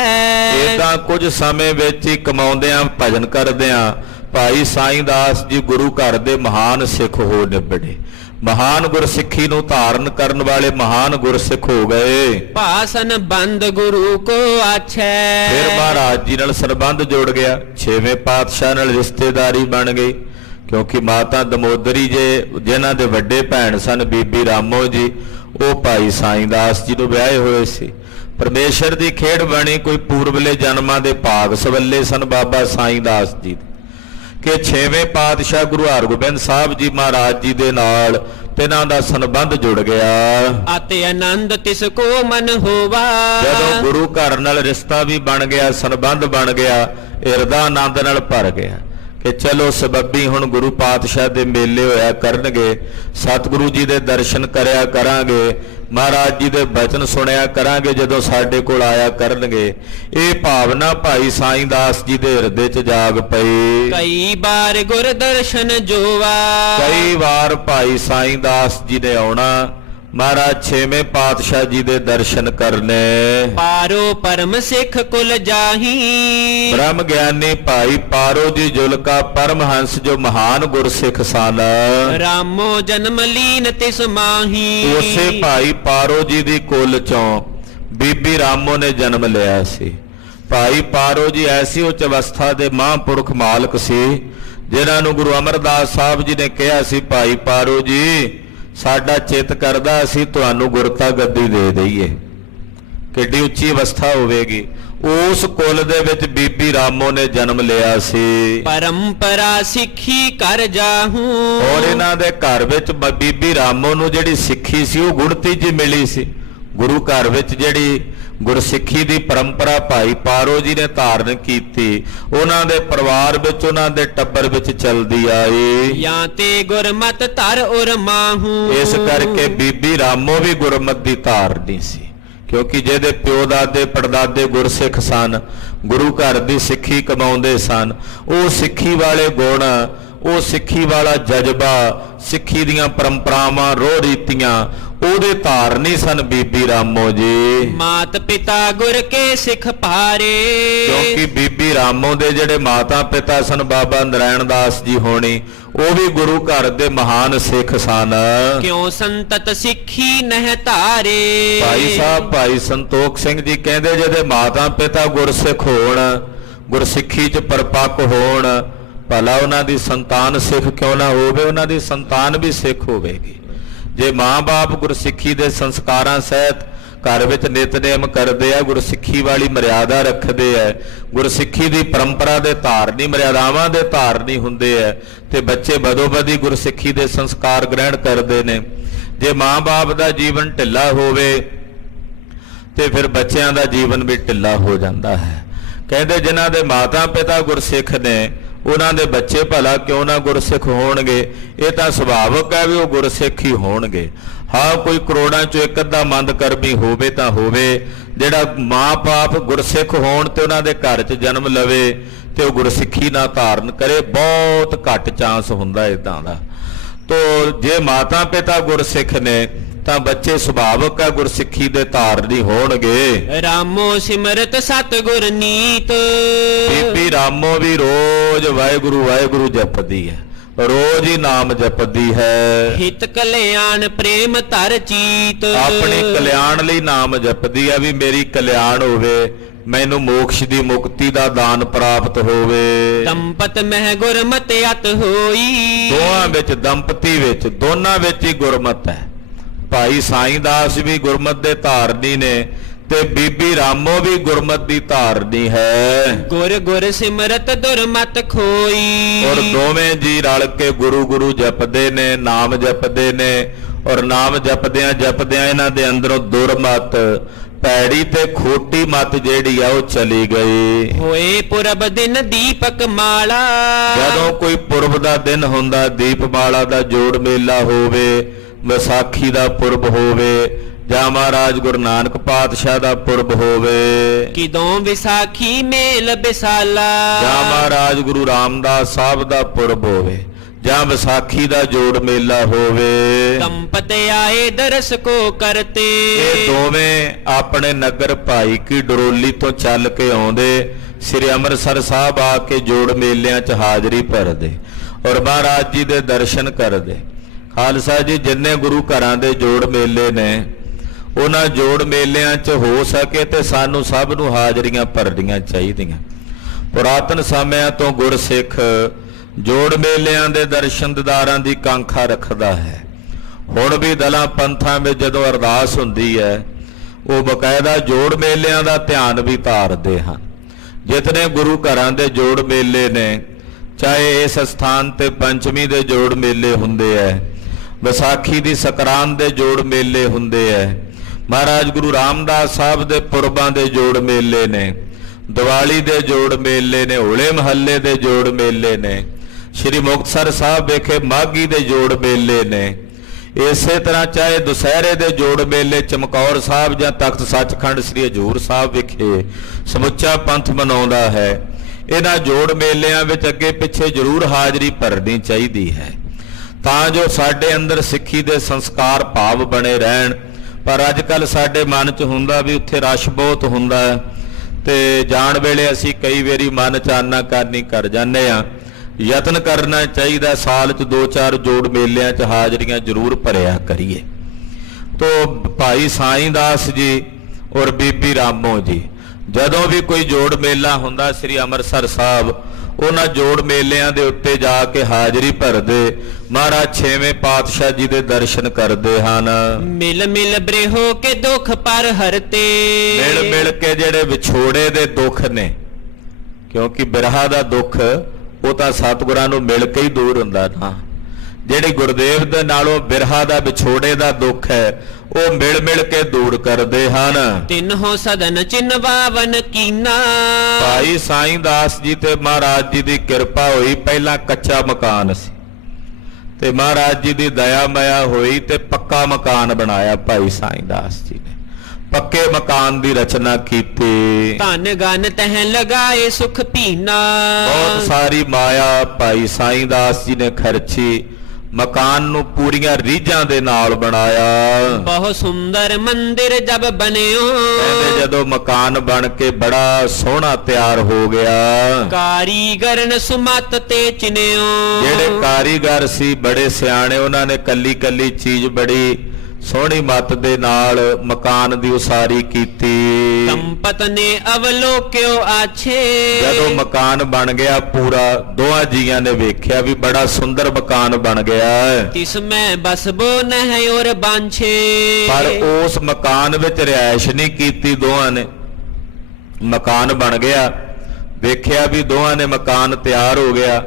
ਇਦਾਂ ਕੁਝ ਸਮੇਂ ਵਿੱਚ ਹੀ ਕਮਾਉਂਦਿਆਂ ਭਜਨ ਕਰਦਿਆਂ ਭਾਈ ਸਾਈਂ ਦਾਸ ਜੀ ਗੁਰੂ ਘਰ ਦੇ ਮਹਾਨ ਸਿੱਖ ਹੋ ਨਿਬੜੇ। ਮਹਾਨ ਗੁਰਸਿੱਖੀ ਨੂੰ ਧਾਰਨ ਕਰਨ ਵਾਲੇ ਮਹਾਨ ਗੁਰਸਿੱਖ ਹੋ ਗਏ। ਭਾਸਨ ਬੰਦ ਗੁਰੂ ਕੋ ਆਛੈ। ਫਿਰ ਮਹਾਰਾਜ ਜੀ ਨਾਲ ਸੰਬੰਧ ਜੁੜ ਗਿਆ। 6ਵੇਂ ਪਾਤਸ਼ਾਹ ਨਾਲ ਰਿਸ਼ਤੇਦਾਰੀ ਬਣ ਗਈ, ਕਿਉਂਕਿ ਮਾਤਾ ਦਮੋਦਰੀ ਜਿਨ੍ਹਾਂ ਦੇ ਵੱਡੇ ਭੈਣ ਸਨ ਬੀਬੀ ਰਾਮੋ ਜੀ, ਉਹ ਭਾਈ ਸਾਈਂ ਦਾਸ ਜੀ ਨੂੰ ਵਿਆਹੇ ਹੋਏ ਸੀ। ਪਰਮੇਸ਼ਰ ਦੀ ਖੇਡ ਬਣੀ। ਕੋਈ ਪੂਰਬਲੇ ਜਨਮਾਂ ਦੇ ਭਾਗ ਸਵੱਲੇ ਸਨ ਬਾਬਾ ਸਾਈਂ ਦਾਸ ਜੀ ਕਿ 6ਵੇਂ ਪਾਤਸ਼ਾਹ ਗੁਰੂ ਹਰਗੋਬਿੰਦ ਸਾਹਿਬ ਜੀ ਮਹਾਰਾਜ ਜੀ ਦੇ ਨਾਲ ਤਿਨਾਂ ਦਾ ਸੰਬੰਧ ਜੁੜ ਗਿਆ। ਅਤੇ ਆਨੰਦ ਤਿਸ ਕੋ ਮਨ ਹੋਵਾ। ਜਦੋਂ ਗੁਰੂ ਘਰ ਨਾਲ ਰਿਸ਼ਤਾ ਵੀ ਬਣ ਗਿਆ, ਸੰਬੰਧ ਬਣ ਗਿਆ, ਹਿਰਦਾ ਆਨੰਦ ਨਾਲ ਭਰ ਗਿਆ ਕਿ ਚਲੋ ਸਬੱਬੀ ਹੁਣ ਗੁਰੂ ਪਾਤਸ਼ਾਹ ਦੇ ਮੇਲੇ ਹੋਇਆ ਕਰਨਗੇ, ਸਤਿਗੁਰੂ ਜੀ ਦੇ ਦਰਸ਼ਨ ਕਰਿਆ ਕਰਾਂਗੇ, ਮਹਾਰਾਜ ਜੀ ਦੇ ਬਚਨ ਸੁਣਿਆ ਕਰਾਂਗੇ ਜਦੋਂ ਸਾਡੇ ਕੋਲ ਆਇਆ ਕਰਨਗੇ। ਇਹ ਭਾਵਨਾ ਭਾਈ ਸਾਈਂ ਦਾਸ ਜੀ ਦੇ ਹਿਰਦੇ 'ਚ ਜਾਗ ਪਈ। ਕਈ ਵਾਰ ਗੁਰ ਦਰਸ਼ਨ ਜੋਵਾ। ਕਈ ਵਾਰ ਭਾਈ ਸਾਈਂ ਦਾਸ ਜੀ ਨੇ ਆਉਣਾ, ਮਹਾਰਾਜ 6ਵੇਂ ਪਾਤਸ਼ਾਹ ਜੀ ਦੇ ਦਰਸ਼ਨ ਕਰਨੇ। ਪਾਰੋ ਪਰਮ ਸਿੱਖ ਕੁਲ ਜਾਹੀ। ਬ੍ਰਹਮ ਗਿਆਨੀ ਭਾਈ ਪਾਰੋ ਜੀ ਜੁਲਕਾ ਪਰਮਹੰਸ ਜੋ ਮਹਾਨ ਗੁਰਸਿੱਖ ਸਨ। ਰਾਮੋ ਜਨਮ ਲੀਨ ਤਿਸ ਮਾਹੀ। ਉਸੇ ਭਾਈ ਪਾਰੋ ਜੀ ਦੀ ਕੁਲ ਚੋਂ ਬੀਬੀ ਰਾਮੋ ਨੇ ਜਨਮ ਲਿਆ ਸੀ। ਭਾਈ ਪਾਰੋ ਜੀ ਐਸੀ ਉੱਚ ਅਵਸਥਾ ਦੇ ਮਹਾਂਪੁਰਖ ਮਾਲਕ ਸੀ ਜਿਨ੍ਹਾਂ ਨੂੰ ਗੁਰੂ ਅਮਰਦਾਸ ਸਾਹਿਬ ਜੀ ਨੇ ਕਿਹਾ ਸੀ, ਭਾਈ ਪਾਰੋ ਜੀ ਸਾਡਾ ਚਿੱਤ ਕਰਦਾ ਅਸੀਂ ਤੁਹਾਨੂੰ ਗੁਰਤਾ ਗੱਦੀ ਦੇ ਦਈਏ। ਕਿੱਡੀ ਉੱਚੀ ਅਵਸਥਾ ਹੋਵੇਗੀ। ਉਸ ਕੁਲ ਦੇ ਵਿੱਚ ਬੀਬੀ ਰਾਮੋ ਨੇ ਜਨਮ ਲਿਆ ਸੀ। ਪਰੰਪਰਾ ਸਿੱਖੀ ਕਰ ਜਾਹੂ। ਔਰ ਇਹਨਾਂ ਦੇ ਘਰ ਵਿੱਚ ਬੀਬੀ ਰਾਮੋ ਨੂੰ ਜਿਹੜੀ ਸਿੱਖੀ ਸੀ ਉਹ ਗੁੜਤੀ ਜੀ ਮਿਲੀ ਸੀ। ਗੁਰੂ ਘਰ ਵਿੱਚ ਜਿਹੜੀ ਗੁਰਸਿੱਖੀ ਦੀ ਪਰੰਪਰਾ ਭਾਈ ਪਾਰੋ ਜੀ ਨੇ ਧਾਰਨ ਕੀਤੀ, ਉਹਨਾਂ ਦੇ ਪਰਿਵਾਰ ਵਿੱਚ ਉਹਨਾਂ ਦੇ ਟੱਬਰ ਵਿੱਚ ਚਲਦੀ ਆਈ। ਜਾਂ ਤੇ ਗੁਰਮਤ ਧਰ ਉਰ ਮਾਹੂ। ਇਸ ਕਰਕੇ ਬੀਬੀ ਰਾਮੋ ਵੀ ਗੁਰਮਤ ਦੀ ਧਾਰਨੀ ਸੀ, ਕਿਉਂਕਿ ਜਿਹਦੇ ਪਿਓ ਦਾਦੇ ਪੜਦਾਦੇ ਗੁਰਸਿੱਖ ਸਨ, ਗੁਰੂ ਘਰ ਦੀ ਸਿੱਖੀ ਕਮਾਉਂਦੇ ਸਨ। ਉਹ ਸਿੱਖੀ ਵਾਲੇ ਗੁਣ, ਉਹ ਸਿੱਖੀ ਵਾਲਾ ਜਜ਼ਬਾ, ਸਿੱਖੀ ਦੀਆਂ ਪਰੰਪਰਾਵਾਂ ਰੋਹ ਰੀਤੀਆਂ ਉਹਦੇ ਧਾਰਨੀ ਸਨ ਬੀਬੀ ਰਾਮੋ ਜੀ। ਮਾਤ ਪਿਤਾ ਗੁਰ ਕੇ ਸਿੱਖ ਭਾਰੇ। ਕਿਉਂਕਿ ਬੀਬੀ ਰਾਮੋ ਦੇ ਜਿਹੜੇ ਮਾਤਾ ਪਿਤਾ ਸਨ ਬਾਬਾ ਨਰਾਇਣ ਦਾਸ ਜੀ ਹੋਣੀ, ਉਹ ਵੀ ਗੁਰੂ ਘਰ ਦੇ ਮਹਾਨ ਸਿੱਖ ਸਨ। ਕਿਉਂ ਸੰਤਤ ਸਿੱਖੀ ਨਹਿ ਧਾਰੇ। ਭਾਈ ਸਾਹਿਬ ਭਾਈ ਸੰਤੋਖ ਸਿੰਘ ਜੀ ਕਹਿੰਦੇ ਜਿਹਦੇ ਮਾਤਾ ਪਿਤਾ ਗੁਰਸਿੱਖ ਹੋਣ, ਗੁਰਸਿੱਖੀ 'ਚ ਪਰਪੱਕ ਹੋਣ, ਭਲਾ ਉਹਨਾਂ ਦੀ ਸੰਤਾਨ ਸਿੱਖ ਕਿਉਂ ਨਾ ਹੋਵੇ, ਉਹਨਾਂ ਦੀ ਸੰਤਾਨ ਵੀ ਸਿੱਖ ਹੋਵੇਗੀ। ਜੇ ਮਾਂ-ਬਾਪ ਗੁਰਸਿੱਖੀ ਦੇ ਸੰਸਕਾਰਾਂ ਸਹਿਤ ਘਰ ਵਿੱਚ ਨਿਤਨੇਮ ਕਰਦੇ ਆ, ਗੁਰਸਿੱਖੀ ਵਾਲੀ ਮਰਿਆਦਾ ਰੱਖਦੇ ਆ, ਗੁਰਸਿੱਖੀ ਦੀ ਪਰੰਪਰਾ ਦੇ ਧਾਰਨੀ, ਮਰਿਆਦਾਵਾਂ ਦੇ ਧਾਰਨੀ ਹੁੰਦੇ ਆ, ਤੇ ਬੱਚੇ ਬਦੋਬਦੀ ਗੁਰਸਿੱਖੀ ਦੇ ਸੰਸਕਾਰ ਗ੍ਰਹਿਣ ਕਰਦੇ ਨੇ। ਜੇ ਮਾਂ-ਬਾਪ ਦਾ ਜੀਵਨ ਢਿੱਲਾ ਹੋਵੇ ਤੇ ਫਿਰ ਬੱਚਿਆਂ ਦਾ ਜੀਵਨ ਵੀ ਢਿੱਲਾ ਹੋ ਜਾਂਦਾ ਹੈ। ਕਹਿੰਦੇ ਜਿਨ੍ਹਾਂ ਦੇ ਮਾਤਾ ਪਿਤਾ ਗੁਰਸਿੱਖ ਨੇ ਉਹਨਾਂ ਦੇ ਬੱਚੇ ਭਲਾ ਕਿਉਂ ਨਾ ਗੁਰਸਿੱਖ ਹੋਣਗੇ। ਇਹ ਤਾਂ ਸੁਭਾਵਿਕ ਹੈ ਵੀ ਉਹ ਗੁਰਸਿੱਖ ਹੀ ਹੋਣਗੇ। ਹਾਂ ਕੋਈ ਕਰੋੜਾਂ ਚੋਂ ਇੱਕ ਅੱਧਾ ਮੰਦ ਕਰਮੀ ਹੋਵੇ ਤਾਂ ਹੋਵੇ ਜਿਹੜਾ ਮਾਂ-ਬਾਪ ਗੁਰਸਿੱਖ ਹੋਣ ਤੇ ਉਹਨਾਂ ਦੇ ਘਰ 'ਚ ਜਨਮ ਲਵੇ ਤੇ ਉਹ ਗੁਰਸਿੱਖੀ ਨਾ ਧਾਰਨ ਕਰੇ, ਬਹੁਤ ਘੱਟ ਚਾਂਸ ਹੁੰਦਾ ਇਦਾਂ ਦਾ। ਤੋ ਜੇ ਮਾਤਾ ਪਿਤਾ ਗੁਰਸਿੱਖ ਨੇ ਤਾਂ ਬੱਚੇ ਸੁਭਾਵਕ ਹੈ ਗੁਰਸਿੱਖੀ ਦੇ ਧਾਰਨੀ ਹੋਣਗੇ। ਰਾਮੋ ਸਿਮਰਤ ਸਤਿਗੁਰ ਨੀਤ, ਬੀਬੀ ਰਾਮੋ ਵੀ ਰੋਜ਼ ਵਾਹਿਗੁਰੂ ਵਾਹਿਗੁਰੂ ਜਪਦੀ ਹੈ, ਰੋਜ਼ ਹੀ ਨਾਮ ਜਪਦੀ ਹੈ। ਹਿਤ ਕਲਿਆਣ ਪ੍ਰੇਮ ਧਰ ਚੀਤ, ਆਪਣੇ ਕਲਿਆਣ ਲਈ ਨਾਮ ਜਪਦੀ ਹੈ ਵੀ ਮੇਰੀ ਕਲਿਆਣ ਹੋਵੇ, ਮੈਨੂੰ ਮੋਕਸ਼ ਦੀ ਮੁਕਤੀ ਦਾ ਦਾਨ ਪ੍ਰਾਪਤ ਹੋਵੇ। ਦੰਪਤ ਮਹਿ ਗੁਰਮਤਿ ਅਤ ਹੋਈ, ਦੋਹਾਂ ਵਿੱਚ ਦੰਪਤੀ ਵਿੱਚ ਦੋਨਾਂ ਵਿੱਚ ਹੀ ਗੁਰਮਤਿ ਹੈ। ਭਾਈ ਸਾਈਂ ਦਾਸ ਵੀ ਗੁਰਮਤਿ ਦੇ ਧਾਰਨੀ ਨੇ ਤੇ ਬੀਬੀ ਰਾਮੋ ਵੀ ਗੁਰਮਤਿ ਦੀ ਧਾਰਨੀ ਹੈ। ਗੁਰ ਗੁਰ ਸਿਮਰਤ ਦੁਰਮਤ ਖੋਈ, ਔਰ ਦੋਵੇਂ ਜੀ ਰਲ ਕੇ ਗੁਰੂ ਗੁਰੂ ਜਪਦੇ ਨੇ, ਨਾਮ ਜਪਦੇ ਨੇ, ਔਰ ਨਾਮ ਜਪਦਿਆਂ ਜਪਦਿਆਂ ਇਹਨਾਂ ਦੇ ਅੰਦਰੋਂ ਦੁਰਮਤ, ਭੈੜੀ ਤੇ ਖੋਟੀ ਮਤ ਜਿਹੜੀ ਆ ਉਹ ਚਲੀ ਗਈ। ਹੋਏ ਪੁਰਬ ਦਿਨ ਦੀਪਕ ਮਾਲਾ, ਜਦੋਂ ਕੋਈ ਪੁਰਬ ਦਾ ਦਿਨ ਹੁੰਦਾ, ਦੀਪਮਾਲਾ ਦਾ ਜੋੜ ਮੇਲਾ ਹੋਵੇ, ਵਿਸਾਖੀ ਦਾ ਪੁਰਬ ਹੋਵੇ, ਜਾਂ ਮਹਾਰਾਜ ਗੁਰੂ ਨਾਨਕ ਪਾਤਸ਼ਾਹ ਦਾ ਪੁਰਬ ਹੋਵੇ, ਕਿਦੋਂ ਵਿਸਾਖੀ ਮੇਲ ਬਿਸਾਲਾ, ਜਾਂ ਮਹਾਰਾਜ ਗੁਰੂ ਰਾਮਦਾਸ ਸਾਹਿਬ ਦਾ ਪੁਰਬ ਹੋਵੇ, ਜਾਂ ਵਿਸਾਖੀ ਦਾ ਜੋੜ ਮੇਲਾ ਹੋਵੇ, ਦੰਪਤ ਆਏ ਦਰਸ ਕੋ ਕਰਤੇ। ਇਹ ਦੋਵੇਂ ਆਪਣੇ ਨਗਰ ਭਾਈ ਕੀ ਡਰੋਲੀ ਤੋਂ ਚੱਲ ਕੇ ਆਉਂਦੇ, ਸ੍ਰੀ ਅੰਮ੍ਰਿਤਸਰ ਸਾਹਿਬ ਆ ਕੇ ਜੋੜ ਮੇਲਿਆਂ 'ਚ ਹਾਜ਼ਰੀ ਭਰਦੇ ਔਰ ਮਹਾਰਾਜ ਜੀ ਦੇ ਦਰਸ਼ਨ ਕਰਦੇ। ਖਾਲਸਾ ਜੀ, ਜਿੰਨੇ ਗੁਰੂ ਘਰਾਂ ਦੇ ਜੋੜ ਮੇਲੇ ਨੇ, ਉਹਨਾਂ ਜੋੜ ਮੇਲਿਆਂ 'ਚ ਹੋ ਸਕੇ ਤੇ ਸਾਨੂੰ ਸਭ ਨੂੰ ਹਾਜ਼ਰੀਆਂ ਭਰਨੀਆਂ ਚਾਹੀਦੀਆਂ। ਪੁਰਾਤਨ ਸਮਿਆਂ ਤੋਂ ਗੁਰਸਿੱਖ ਜੋੜ ਮੇਲਿਆਂ ਦੇ ਦਰਸ਼ਨ ਦੀਦਾਰਾਂ ਦੀ ਕਾਂਖਾ ਰੱਖਦਾ ਹੈ। ਹੁਣ ਵੀ ਦਲਾਂ ਪੰਥਾਂ ਵਿੱਚ ਜਦੋਂ ਅਰਦਾਸ ਹੁੰਦੀ ਹੈ, ਉਹ ਬਕਾਇਦਾ ਜੋੜ ਮੇਲਿਆਂ ਦਾ ਧਿਆਨ ਵੀ ਧਾਰਦੇ ਹਨ। ਜਿਤਨੇ ਗੁਰੂ ਘਰਾਂ ਦੇ ਜੋੜ ਮੇਲੇ ਨੇ, ਚਾਹੇ ਇਸ ਸਥਾਨ ਤੇ ਪੰਚਮੀ ਦੇ ਜੋੜ ਮੇਲੇ ਹੁੰਦੇ ਹੈ, ਵਿਸਾਖੀ ਦੀ ਸੰਕਰਾਂਤ ਦੇ ਜੋੜ ਮੇਲੇ ਹੁੰਦੇ ਹੈ, ਮਹਾਰਾਜ ਗੁਰੂ ਰਾਮਦਾਸ ਸਾਹਿਬ ਦੇ ਪੁਰਬਾਂ ਦੇ ਜੋੜ ਮੇਲੇ ਨੇ, ਦੀਵਾਲੀ ਦੇ ਜੋੜ ਮੇਲੇ ਨੇ, ਹੋਲੇ ਮਹੱਲੇ ਦੇ ਜੋੜ ਮੇਲੇ ਨੇ, ਸ਼੍ਰੀ ਮੁਕਤਸਰ ਸਾਹਿਬ ਵਿਖੇ ਮਾਘੀ ਦੇ ਜੋੜ ਮੇਲੇ ਨੇ। ਇਸੇ ਤਰ੍ਹਾਂ ਚਾਹੇ ਦੁਸਹਿਰੇ ਦੇ ਜੋੜ ਮੇਲੇ ਚਮਕੌਰ ਸਾਹਿਬ ਜਾਂ ਤਖਤ ਸੱਚਖੰਡ ਸ੍ਰੀ ਹਜ਼ੂਰ ਸਾਹਿਬ ਵਿਖੇ ਸਮੁੱਚਾ ਪੰਥ ਮਨਾਉਂਦਾ ਹੈ। ਇਹਨਾਂ ਜੋੜ ਮੇਲਿਆਂ ਵਿੱਚ ਅੱਗੇ ਪਿੱਛੇ ਜ਼ਰੂਰ ਹਾਜ਼ਰੀ ਭਰਨੀ ਚਾਹੀਦੀ ਹੈ, ਤਾਂ ਜੋ ਸਾਡੇ ਅੰਦਰ ਸਿੱਖੀ ਦੇ ਸੰਸਕਾਰ ਭਾਵ ਬਣੇ ਰਹਿਣ। ਪਰ ਅੱਜ ਕੱਲ੍ਹ ਸਾਡੇ ਮਨ 'ਚ ਹੁੰਦਾ ਵੀ ਉੱਥੇ ਰਸ਼ ਬਹੁਤ ਹੁੰਦਾ ਹੈ, ਤੇ ਜਾਣ ਵੇਲੇ ਅਸੀਂ ਕਈ ਵਾਰੀ ਮਨ 'ਚ ਆਨਾਕਾਨੀ ਕਰ ਜਾਂਦੇ ਹਾਂ। ਯਤਨ ਕਰਨਾ ਚਾਹੀਦਾ, ਸਾਲ 'ਚ 2-4 ਜੋੜ ਮੇਲਿਆਂ 'ਚ ਹਾਜ਼ਰੀਆਂ ਜ਼ਰੂਰ ਭਰਿਆ ਕਰੀਏ। ਤੋ ਭਾਈ ਸਾਈਂ ਦਾਸ ਜੀ ਔਰ ਬੀਬੀ ਰਾਮੋ ਜੀ ਜਦੋਂ ਵੀ ਕੋਈ ਜੋੜ ਮੇਲਾ ਹੁੰਦਾ ਸ੍ਰੀ ਅੰਮ੍ਰਿਤਸਰ ਸਾਹਿਬ, ਉਹਨਾਂ ਜੋੜ ਮੇਲਿਆਂ ਦੇ ਉੱਤੇ ਜਾ ਕੇ ਹਾਜ਼ਰੀ ਭਰਦੇ, ਮਹਾਰਾਜ ਛੇਵੇਂ ਪਾਤਸ਼ਾਹ ਜੀ ਦੇ ਦਰਸ਼ਨ ਕਰਦੇ ਹਨ। ਮਿਲ ਮਿਲ ਬ੍ਰਿਹੋ ਕੇ ਦੁੱਖ ਪਰ ਹਰਤੇ, ਮਿਲ ਮਿਲ ਕੇ ਜਿਹੜੇ ਵਿਛੋੜੇ ਦੇ ਦੁੱਖ ਨੇ, ਕਿਉਂਕਿ ਬਿਰਹਾ ਦਾ ਦੁੱਖ ਉਹ ਤਾਂ ਸਤਿਗੁਰਾਂ ਨੂੰ ਮਿਲ ਕੇ ਹੀ ਦੂਰ ਹੁੰਦਾ ਨਾ। ਜਿਹੜੀ ਗੁਰਦੇਵ ਦੇ ਨਾਲੋਂ ਬਿਰਹਾ ਦਾ ਵਿਛੋੜੇ ਦਾ ਦੁੱਖ ਹੈ, ਉਹ ਮਿਲ ਮਿਲ ਕੇ ਦੂਰ ਕਰਦੇ ਹਨ। ਤਿੰਨੋਂ ਸਦਨ ਚਿਨਵਾਵਨ ਕੀਨਾ, ਭਾਈ ਸਾਈਂ ਦਾਸ ਜੀ ਤੇ ਮਹਾਰਾਜ ਜੀ ਦੀ ਕਿਰਪਾ ਹੋਈ, ਪਹਿਲਾਂ ਕੱਚਾ ਮਕਾਨ ਸੀ ਤੇ ਮਹਾਰਾਜ ਜੀ ਦੀ ਦਇਆ ਮਾਇਆ ਹੋਈ ਤੇ ਪੱਕਾ ਮਕਾਨ ਬਣਾਇਆ। ਭਾਈ ਸਾਈਂ ਦਾਸ ਜੀ ਨੇ ਪੱਕੇ ਮਕਾਨ ਦੀ ਰਚਨਾ ਕੀਤੀ। ਧਨ ਗਨ ਤਹਿ ਲਗਾਏ ਸੁਖ ਪੀਨਾ, ਬਹੁਤ ਸਾਰੀ ਮਾਇਆ ਭਾਈ ਸਾਈਂ ਦਾਸ ਜੀ ਨੇ ਖਰਚੀ, ਮਕਾਨ ਨੂੰ ਪੂਰੀਆਂ ਰੀਝਾਂ ਦੇ ਨਾਲ ਬਣਾਇਆ। ਬਹੁਤ ਸੁੰਦਰ ਮੰਦਿਰ ਜਬ ਬਣਿਓ, ਕਹਿੰਦੇ ਜਦੋਂ ਮਕਾਨ ਬਣ ਕੇ ਬੜਾ ਸੋਹਣਾ ਤਿਆਰ ਹੋ ਗਿਆ, ਕਾਰੀਗਰਨ ਸੁਮਤ ਤੇ ਚਿਨਿਓ, ਜਿਹੜੇ ਕਾਰੀਗਰ ਸੀ ਬੜੇ ਸਿਆਣੇ, ਉਹਨਾਂ ਨੇ ਕੱਲੀ ਕੱਲੀ ਚੀਜ਼ ਬੜੀ ਸੋਹਣੀ ਮੱਤ ਦੇ ਨਾਲ ਮਕਾਨ ਦੀ ਉਸਾਰੀ ਕੀਤੀ। ਦੰਪਤ ਨੇ ਅਵਲੋਕਿਓ ਆਛੇ, ਜਦੋਂ ਮਕਾਨ ਬਣ ਗਿਆ ਪੂਰਾ, ਦੋਹਾਂ ਜੀਆਂ ਨੇ ਵੇਖਿਆ ਵੀ ਬੜਾ ਸੁੰਦਰ ਮਕਾਨ ਬਣ ਗਿਆ। ਤਿਸ ਮੈਂ ਬਸਬੋ ਨਹਿ ਔਰ ਬਾਂਛੇ, ਪਰ ਉਸ ਮਕਾਨ ਵਿੱਚ ਰਿਹਾਇਸ਼ ਨਹੀਂ ਕੀਤੀ ਦੋਹਾਂ ਨੇ। ਮਕਾਨ ਬਣ ਗਿਆ, ਵੇਖਿਆ ਵੀ ਦੋਹਾਂ ਨੇ ਮਕਾਨ ਤਿਆਰ ਹੋ ਗਿਆ,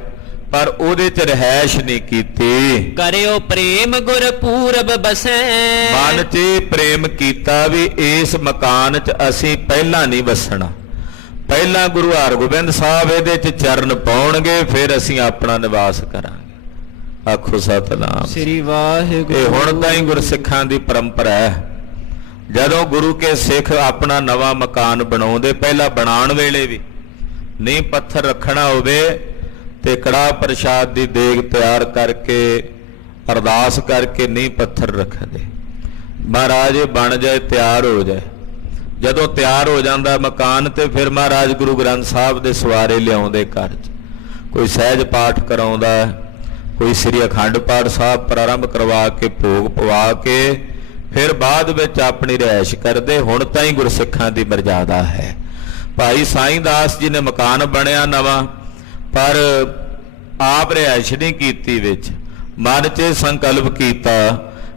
ਪਰ ਉਹਦੇ 'ਚ ਰਿਹਾਇਸ਼ ਨਹੀਂ ਕੀਤੀ। ਕਰਿਓ ਪ੍ਰੇਮ ਗੁਰ ਪੂਰਬ ਬਸੈ, ਮਨ 'ਚ ਪ੍ਰੇਮ ਕੀਤਾ ਵੀ ਇਸ ਮਕਾਨ 'ਚ ਅਸੀਂ ਪਹਿਲਾਂ ਨਹੀਂ ਵਸਣਾ, ਪਹਿਲਾਂ ਗੁਰੂ ਹਰਗੋਬਿੰਦ ਸਾਹਿਬ ਇਹਦੇ 'ਚ ਚਰਨ ਪਾਉਣਗੇ, ਫਿਰ ਅਸੀਂ ਆਪਣਾ ਨਿਵਾਸ ਕਰਾਂਗੇ। ਆਖੋ ਸਤਿਨਾਮ ਸ੍ਰੀ ਵਾਹਿਗੁਰੂ। ਇਹ ਹੁਣ ਤਾਂ ਹੀ ਗੁਰਸਿੱਖਾਂ ਦੀ ਪਰੰਪਰਾ ਹੈ। ਜਦੋਂ ਗੁਰੂ ਕੇ ਸਿੱਖ ਆਪਣਾ ਨਵਾਂ ਮਕਾਨ ਬਣਾਉਂਦੇ, ਪਹਿਲਾਂ ਬਣਾਉਣ ਵੇਲੇ ਵੀ ਨੀਂਹ ਪੱਥਰ ਰੱਖਣਾ ਹੋਵੇ ਤੇ ਕੜਾਹ ਪ੍ਰਸ਼ਾਦ ਦੀ ਦੇਗ ਤਿਆਰ ਕਰਕੇ ਅਰਦਾਸ ਕਰਕੇ ਨੀਂਹ ਪੱਥਰ ਰੱਖਦੇ। ਮਹਾਰਾਜ ਇਹ ਬਣ ਜਾਏ, ਤਿਆਰ ਹੋ ਜਾਏ। ਜਦੋਂ ਤਿਆਰ ਹੋ ਜਾਂਦਾ ਮਕਾਨ ਤੇ ਫਿਰ ਮਹਾਰਾਜ ਗੁਰੂ ਗ੍ਰੰਥ ਸਾਹਿਬ ਦੇ ਸਵਾਰੇ ਲਿਆਉਂਦੇ ਘਰ 'ਚ। ਕੋਈ ਸਹਿਜ ਪਾਠ ਕਰਾਉਂਦਾ, ਕੋਈ ਸ੍ਰੀ ਅਖੰਡ ਪਾਠ ਸਾਹਿਬ ਪ੍ਰਾਰੰਭ ਕਰਵਾ ਕੇ ਭੋਗ ਪਵਾ ਕੇ ਫਿਰ ਬਾਅਦ ਵਿੱਚ ਆਪਣੀ ਰਿਹਾਇਸ਼ ਕਰਦੇ। ਹੁਣ ਤਾਂ ਹੀ ਗੁਰਸਿੱਖਾਂ ਦੀ ਮਰਜ਼ਾਦਾ ਹੈ। ਭਾਈ ਸਾਈਂ ਦਾਸ ਜੀ ਨੇ ਮਕਾਨ ਬਣਿਆ ਨਵਾਂ, ਪਰ ਆਪ ਰਿਹਾਇਸ਼ ਨਹੀਂ ਕੀਤੀ। ਵਿੱਚ ਮਨ 'ਚ ਸੰਕਲਪ ਕੀਤਾ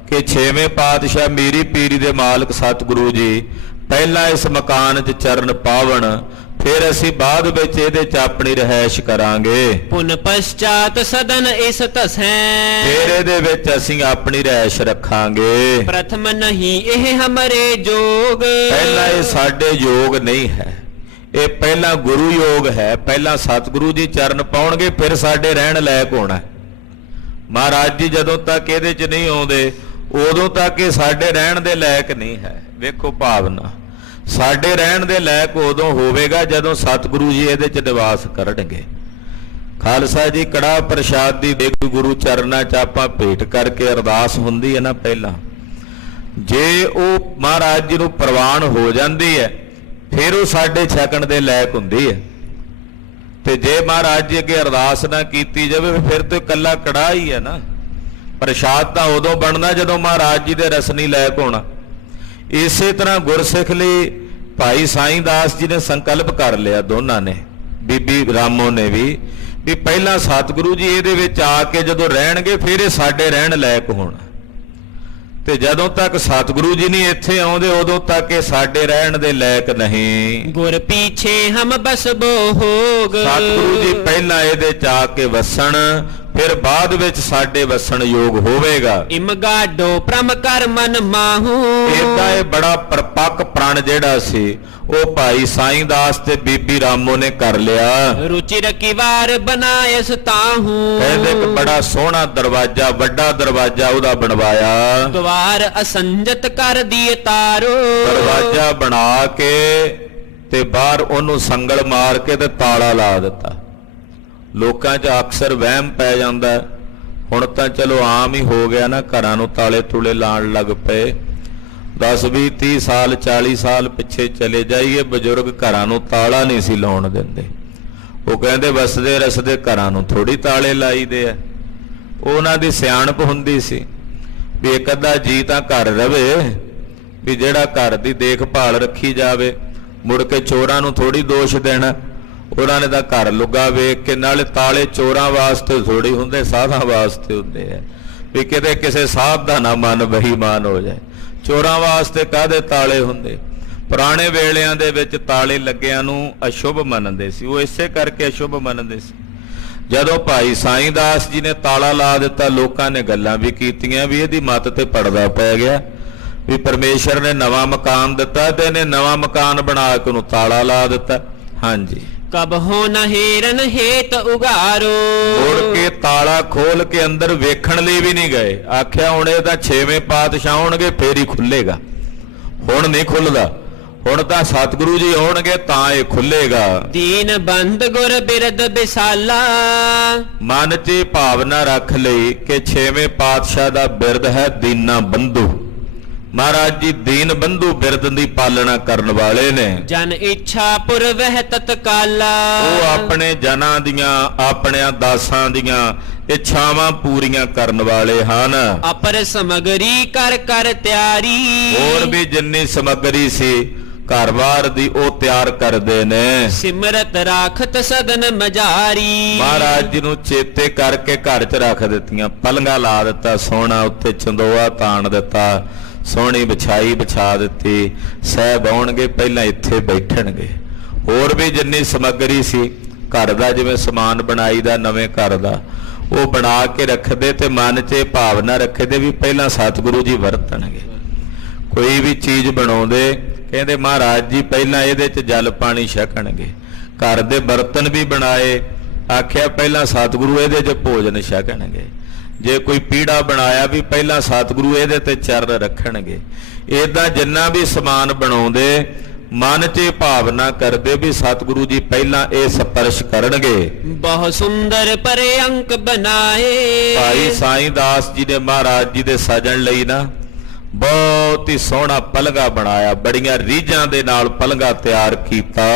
ਕਿ 6ਵੇਂ ਪਾਤਸ਼ਾਹ ਮੀਰੀ ਪੀਰੀ ਦੇ ਮਾਲਕ ਸਤਿਗੁਰੂ ਜੀ ਪਹਿਲਾਂ ਇਸ ਮਕਾਨ 'ਚ ਚਰਨ ਪਾਵਣ, ਫਿਰ ਅਸੀਂ ਬਾਅਦ ਵਿੱਚ ਇਹਦੇ 'ਚ ਆਪਣੀ ਰਿਹਾਇਸ਼ ਕਰਾਂਗੇ। ਪੁਨ ਪਛਾਤ ਸਦਨ ਇਸ ਧਸੈ, ਫਿਰ ਇਹਦੇ ਵਿੱਚ ਅਸੀਂ ਆਪਣੀ ਰਿਹਾਇਸ਼ ਰੱਖਾਂਗੇ। ਪ੍ਰਥਮ ਨਹੀਂ ਇਹ ਹਮਰੇ ਜੋਗ, ਪਹਿਲਾਂ ਇਹ ਸਾਡੇ ਯੋਗ ਨਹੀਂ ਹੈ, ਇਹ ਪਹਿਲਾਂ ਗੁਰੂ ਯੋਗ ਹੈ। ਪਹਿਲਾਂ ਸਤਿਗੁਰੂ ਜੀ ਚਰਨ ਪਾਉਣਗੇ, ਫਿਰ ਸਾਡੇ ਰਹਿਣ ਲਾਇਕ ਹੋਣਾ। ਮਹਾਰਾਜ ਜੀ ਜਦੋਂ ਤੱਕ ਇਹਦੇ 'ਚ ਨਹੀਂ ਆਉਂਦੇ ਉਦੋਂ ਤੱਕ ਇਹ ਸਾਡੇ ਰਹਿਣ ਦੇ ਲਾਇਕ ਨਹੀਂ ਹੈ। ਵੇਖੋ ਭਾਵਨਾ, ਸਾਡੇ ਰਹਿਣ ਦੇ ਲਾਇਕ ਉਦੋਂ ਹੋਵੇਗਾ ਜਦੋਂ ਸਤਿਗੁਰੂ ਜੀ ਇਹਦੇ 'ਚ ਨਿਵਾਸ ਕਰਨਗੇ। ਖਾਲਸਾ ਜੀ ਕੜਾਹ ਪ੍ਰਸ਼ਾਦ ਦੀ ਦੇਗ ਗੁਰੂ ਚਰਨਾਂ 'ਚ ਆਪਾਂ ਭੇਟ ਕਰਕੇ ਅਰਦਾਸ ਹੁੰਦੀ ਹੈ ਨਾ, ਪਹਿਲਾਂ ਜੇ ਉਹ ਮਹਾਰਾਜ ਜੀ ਨੂੰ ਪ੍ਰਵਾਨ ਹੋ ਜਾਂਦੀ ਹੈ ਫਿਰ ਉਹ ਸਾਡੇ ਛਕਣ ਦੇ ਲਾਇਕ ਹੁੰਦੀ ਹੈ। ਤੇ ਜੇ ਮਹਾਰਾਜ ਜੀ ਅੱਗੇ ਅਰਦਾਸ ਨਾ ਕੀਤੀ ਜਾਵੇ ਫਿਰ ਤੇ ਇਕੱਲਾ ਕੜਾਹ ਹੀ ਹੈ ਨਾ। ਪ੍ਰਸ਼ਾਦ ਤਾਂ ਉਦੋਂ ਬਣਨਾ ਜਦੋਂ ਮਹਾਰਾਜ ਜੀ ਦੇ ਰਸਨੀ ਲਾਇਕ ਹੋਣਾ। ਇਸੇ ਤਰ੍ਹਾਂ ਗੁਰਸਿੱਖ ਲਈ ਭਾਈ ਸਾਈਂ ਦਾਸ ਜੀ ਨੇ ਸੰਕਲਪ ਕਰ ਲਿਆ, ਦੋਨਾਂ ਨੇ, ਬੀਬੀ ਰਾਮੋ ਨੇ ਵੀ ਪਹਿਲਾਂ ਸਤਿਗੁਰੂ ਜੀ ਇਹਦੇ ਵਿੱਚ ਆ ਕੇ ਜਦੋਂ ਰਹਿਣਗੇ ਫਿਰ ਇਹ ਸਾਡੇ ਰਹਿਣ ਲਾਇਕ ਹੋਣਾ। ਤੇ ਜਦੋਂ ਤੱਕ ਸਤਿਗੁਰੂ ਜੀ ਨਹੀਂ ਇੱਥੇ ਆਉਂਦੇ ਉਦੋਂ ਤੱਕ ਇਹ ਸਾਡੇ ਰਹਿਣ ਦੇ ਲਾਇਕ ਨਹੀਂ। ਗੁਰ ਪੀਛੇ ਹਮ ਬਸਬੋ ਹੋਗ, ਸਤਿਗੁਰੂ ਜੀ ਪਹਿਲਾਂ ਇਹਦੇ 'ਚ ਆ ਕੇ ਵਸਣ, ਫਿਰ ਬਾਅਦ ਵਿੱਚ ਸਾਡੇ ਵਸਣ ਯੋਗ ਹੋਵੇਗਾ। ਇਮ ਗਾਡੋ ਪ੍ਰਮ ਕਰ ਮਨ ਮਾਹੂ, ਏਦਾਂ ਇਹ ਬੜਾ ਪਰਪੱਕ ਪ੍ਰਣ ਜਿਹੜਾ ਸੀ ਉਹ ਭਾਈ ਸਾਈਂ ਦਾਸ ਤੇ ਬੀਬੀ ਰਾਮੋ ਨੇ ਕਰ ਲਿਆ। ਰੁਚਿ ਰਕੀ ਵਾਰ ਬਨਾਇਸ ਤਾਹੂ, ਕਹਿੰਦੇ ਕਿ ਬੜਾ ਸੋਹਣਾ ਦਰਵਾਜ਼ਾ, ਵੱਡਾ ਦਰਵਾਜ਼ਾ ਉਹਦਾ ਬਣਵਾਇਆ। ਦਵਾਰ ਅਸੰਜਤ ਕਰ ਦੀਏ ਤਾਰੋ, ਦਰਵਾਜ਼ਾ ਬਣਾ ਕੇ ਤੇ ਬਾਹਰ ਉਹਨੂੰ ਸੰਗਲ ਮਾਰ ਕੇ ਤੇ ਤਾਲਾ ਲਾ ਦਿੱਤਾ। ਲੋਕਾਂ 'ਚ ਅਕਸਰ ਵਹਿਮ ਪੈ ਜਾਂਦਾ, ਹੁਣ ਤਾਂ ਚਲੋ ਆਮ ਹੀ ਹੋ ਗਿਆ ਨਾ, ਘਰਾਂ ਨੂੰ ਤਾਲੇ ਤੁਲੇ ਲਾਉਣ ਲੱਗ ਪਏ। 10 20 30 ਸਾਲ 40 ਸਾਲ ਪਿੱਛੇ ਚਲੇ ਜਾਈਏ, ਬਜ਼ੁਰਗ ਘਰਾਂ ਨੂੰ ਤਾਲਾ ਨਹੀਂ ਸੀ ਲਾਉਣ ਦਿੰਦੇ। ਉਹ ਕਹਿੰਦੇ ਵਸਦੇ ਰਸਦੇ ਘਰਾਂ ਨੂੰ ਥੋੜੀ ਤਾਲੇ ਲਾਈਦੇ ਆ। ਉਹਨਾਂ ਦੀ ਸਿਆਣਪ ਹੁੰਦੀ ਸੀ ਵੀ ਇੱਕ ਅੱਧਾ ਜੀ ਤਾਂ ਘਰ ਰਵੇ, ਵੀ ਜਿਹੜਾ ਘਰ ਦੀ ਦੇਖਭਾਲ ਰੱਖੀ ਜਾਵੇ। ਮੁੜ ਕੇ ਚੋਰਾਂ ਨੂੰ ਥੋੜੀ ਦੋਸ਼ ਦੇਣਾ, ਉਹਨਾਂ ਨੇ ਤਾਂ ਘਰ ਲੁੱਗਾ ਵੇਖ ਕੇ। ਨਾਲੇ ਤਾਲੇ ਚੋਰਾਂ ਵਾਸਤੇ ਥੋੜੀ ਹੁੰਦੇ, ਸਾਧਾਂ ਵਾਸਤੇ ਹੁੰਦੇ ਆ, ਵੀ ਕਿਤੇ ਕਿਸੇ ਸਾਧ ਦਾ ਨਾ ਮਨ ਬੇਈਮਾਨ ਹੋ ਜਾਏ। ਚੋਰਾਂ ਵਾਸਤੇ ਕਾਹਦੇ ਤਾਲੇ ਹੁੰਦੇ? ਪੁਰਾਣੇ ਵੇਲਿਆਂ ਦੇ ਵਿੱਚ ਤਾਲੇ ਲੱਗਿਆਂ ਨੂੰ ਅਸ਼ੁਭ ਮੰਨਦੇ ਸੀ, ਉਹ ਇਸੇ ਕਰਕੇ ਅਸ਼ੁਭ ਮੰਨਦੇ ਸੀ। ਜਦੋਂ ਭਾਈ ਸਾਈਂ ਦਾਸ ਜੀ ਨੇ ਤਾਲਾ ਲਾ ਦਿੱਤਾ, ਲੋਕਾਂ ਨੇ ਗੱਲਾਂ ਵੀ ਕੀਤੀਆਂ ਵੀ ਇਹਦੀ ਮੱਤ ਤੇ ਪੜਦਾ ਪੈ ਗਿਆ, ਵੀ ਪਰਮੇਸ਼ਰ ਨੇ ਨਵਾਂ ਮਕਾਨ ਦਿੱਤਾ ਤੇ ਇਹਨੇ ਨਵਾਂ ਮਕਾਨ ਬਣਾ ਕੇ ਉਹਨੂੰ ਤਾਲਾ ਲਾ ਦਿੱਤਾ। ਹਾਂਜੀ, ਕਬ ਹੋ ਨ ਹੀਰਨ ਹੇਤ ਉਗਾਰੋ, ਮੁੜ ਕੇ ਤਾਲਾ ਖੋਲ ਕੇ ਅੰਦਰ ਵੇਖਣ ਲਈ ਵੀ ਨਹੀਂ ਗਏ। ਆਖਿਆ ਹੁਣ ਇਹ ਤਾਂ 6ਵੇਂ ਪਾਤਸ਼ਾਹ ਆਉਣਗੇ ਫੇਰ ਹੀ ਖੁੱਲੇਗਾ, ਹੁਣ ਨਹੀਂ ਖੁੱਲਦਾ, ਹੁਣ ਤਾਂ ਸਤਿਗੁਰੂ ਜੀ ਆਉਣਗੇ ਤਾਂ ਇਹ ਖੁੱਲੇਗਾ। ਦੀਨ ਬੰਦ ਗੁਰ ਬਿਰਦ ਬਿਸਾਲਾ, ਮਨ 'ਚ ਭਾਵਨਾ ਰੱਖ ਲਈ ਕਿ 6ਵੇਂ ਪਾਤਸ਼ਾਹ ਦਾ ਬਿਰਦ ਹੈ ਦੀਨਾ ਬੰਧੂ। ਮਹਾਰਾਜ ਜੀ ਦੀਨ ਬੰਧੂ ਬਿਰਦ ਦੀ ਪਾਲਣਾ ਕਰਨ ਵਾਲੇ ਨੇ। ਜਨ ਇੱਛਾ ਪੁਰ ਵਹਿ ਤਤਕਾਲਾ, ਉਹ ਆਪਣੇ ਜਨਾਂ ਦੀਆਂ, ਆਪਣਿਆਂ ਦਾਸਾਂ ਦੀਆਂ ਇੱਛਾਵਾਂ ਪੂਰੀਆਂ ਕਰਨ ਵਾਲੇ ਹਨ। ਅਪਰ ਸਮਗਰੀ ਕਰ ਕਰ ਤਿਆਰੀ, ਹੋਰ ਵੀ ਜਿੰਨੀ ਸਮੱਗਰੀ ਸੀ ਘਰ-ਬਾਰ ਦੀ ਉਹ ਤਿਆਰ ਕਰਦੇ ਨੇ। ਸਿਮਰਤ ਰਾਖਤ ਸਦਨ ਮਜਾਰੀ, ਮਹਾਰਾਜ ਜੀ ਨੂੰ ਚੇਤੇ ਕਰਕੇ ਘਰ 'ਚ ਰੱਖ ਦਿੱਤੀਆਂ। ਪਲੰਘਾ ਲਾ ਦਿੱਤਾ ਸੋਹਣਾ, ਉੱਤੇ ਚੰਦੋਆ ਤਾਣ ਦਿੱਤਾ, ਸੋਹਣੀ ਵਿਛਾਈ ਵਿਛਾ ਦਿੱਤੀ। ਸਾਹਿਬ ਆਉਣਗੇ ਪਹਿਲਾਂ ਇੱਥੇ ਬੈਠਣਗੇ। ਹੋਰ ਵੀ ਜਿੰਨੀ ਸਮੱਗਰੀ ਸੀ ਘਰ ਦਾ, ਜਿਵੇਂ ਸਮਾਨ ਬਣਾਈਦਾ ਨਵੇਂ ਘਰ ਦਾ, ਉਹ ਬਣਾ ਕੇ ਰੱਖਦੇ ਤੇ ਮਨ 'ਚ ਇਹ ਭਾਵਨਾ ਰੱਖਦੇ ਵੀ ਪਹਿਲਾਂ ਸਤਿਗੁਰੂ ਜੀ ਵਰਤਣਗੇ। ਕੋਈ ਵੀ ਚੀਜ਼ ਬਣਾਉਂਦੇ ਕਹਿੰਦੇ ਮਹਾਰਾਜ ਜੀ ਪਹਿਲਾਂ ਇਹਦੇ 'ਚ ਜਲ ਪਾਣੀ ਛਕਣਗੇ। ਘਰ ਦੇ ਬਰਤਨ ਵੀ ਬਣਾਏ, ਆਖਿਆ ਪਹਿਲਾਂ ਸਤਿਗੁਰੂ ਇਹਦੇ 'ਚ ਭੋਜਨ ਛਕਣਗੇ। ਜੇ ਕੋਈ ਪੀੜਾ ਬਣਾਇਆ ਵੀ ਪਹਿਲਾਂ ਸਤਿਗੁਰੂ ਇਹਦੇ ਤੇ ਚਰਨ ਰੱਖਣਗੇ। ਇਦਾਂ ਜਿੰਨਾ ਵੀ ਸਮਾਨ ਬਣਾਉਂਦੇ ਮਨ 'ਚ ਇਹ ਭਾਵਨਾ ਕਰਦੇ ਵੀ ਸਤਿਗੁਰੂ ਜੀ ਪਹਿਲਾਂ ਇਹ ਸਪਰਸ਼ ਕਰਨਗੇ। ਬਹੁ ਸੁੰਦਰ ਪਰੇ ਅੰਕ ਬਣਾਏ। ਭਾਈ ਸਾਈਂ ਦਾਸ ਜੀ ਨੇ ਮਹਾਰਾਜ ਜੀ ਦੇ ਸਜਣ ਲਈ ਨਾ ਬਹੁਤ ਹੀ ਸੋਹਣਾ ਪਲੰਘਾ ਬਣਾਇਆ, ਬੜੀਆਂ ਰੀਝਾਂ ਦੇ ਨਾਲ ਪਲੰਘਾ ਤਿਆਰ ਕੀਤਾ।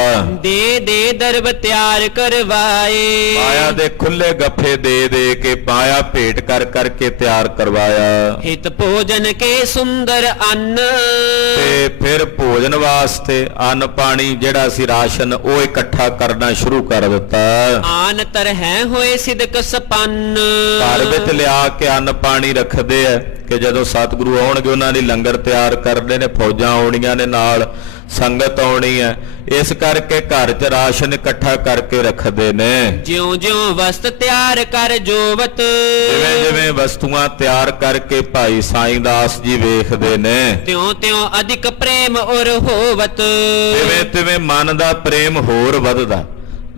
ਦੇ ਦੇ ਦਰਬ ਤਿਆਰ ਕਰਵਾਏ। ਮਾਇਆ ਦੇ ਖੁੱਲੇ ਗੱਫੇ ਦੇ ਦੇ ਕੇ ਮਾਇਆ ਭੇਟ ਕਰ ਕਰਕੇ ਤਿਆਰ ਕਰਵਾਇਆ। ਹਿਤ ਭੋਜਨ ਕੇ ਸੁੰਦਰ ਅੰਨ। ਤੇ ਫਿਰ ਭੋਜਨ ਵਾਸਤੇ ਅੰਨ ਪਾਣੀ ਜਿਹੜਾ ਸੀ ਰਾਸ਼ਨ ਉਹ ਇਕੱਠਾ ਕਰਨਾ ਸ਼ੁਰੂ ਕਰ ਦਿੱਤਾ। ਆਨ ਤਰਹਿ ਹੋਏ ਸਿਦਕ ਸਪੰਨ। ਘਰ ਵਿੱਚ ਲਿਆ ਕੇ ਅੰਨ ਪਾਣੀ ਰੱਖਦੇ ਆ ਕਿ ਜਦੋਂ ਸਤਿਗੁਰੂ ਆਉਣਗੇ ਉਹਨਾਂ ਲਈ ਲੰਗਰ ਤਿਆਰ ਕਰਦੇ ਨੇ, ਫੌਜਾਂ ਆਉਣੀਆਂ ਨੇ, ਨਾਲ ਸੰਗਤ ਆਉਣੀ ਹੈ, ਇਸ ਕਰਕੇ ਘਰ 'ਚ ਰਾਸ਼ਨ ਇਕੱਠਾ ਕਰਕੇ ਰੱਖਦੇ ਨੇ। ਜਿਉਂ ਜਿਉਂ ਵਸਤ ਤਿਆਰ ਕਰ ਜੋਵਤ। ਜਿਵੇਂ ਜਿਵੇਂ ਵਸਤੂਆਂ ਤਿਆਰ ਕਰਕੇ ਭਾਈ ਸਾਈਂ ਦਾਸ ਜੀ ਵੇਖਦੇ ਨੇ, ਤਿਉਂ ਤਿਉਂ ਅਧਿਕ ਪ੍ਰੇਮ ਔਰ ਹੋਵਤ। ਤਿਵੇਂ ਤਿਵੇਂ ਮਨ ਦਾ ਪ੍ਰੇਮ ਹੋਰ ਵੱਧਦਾ।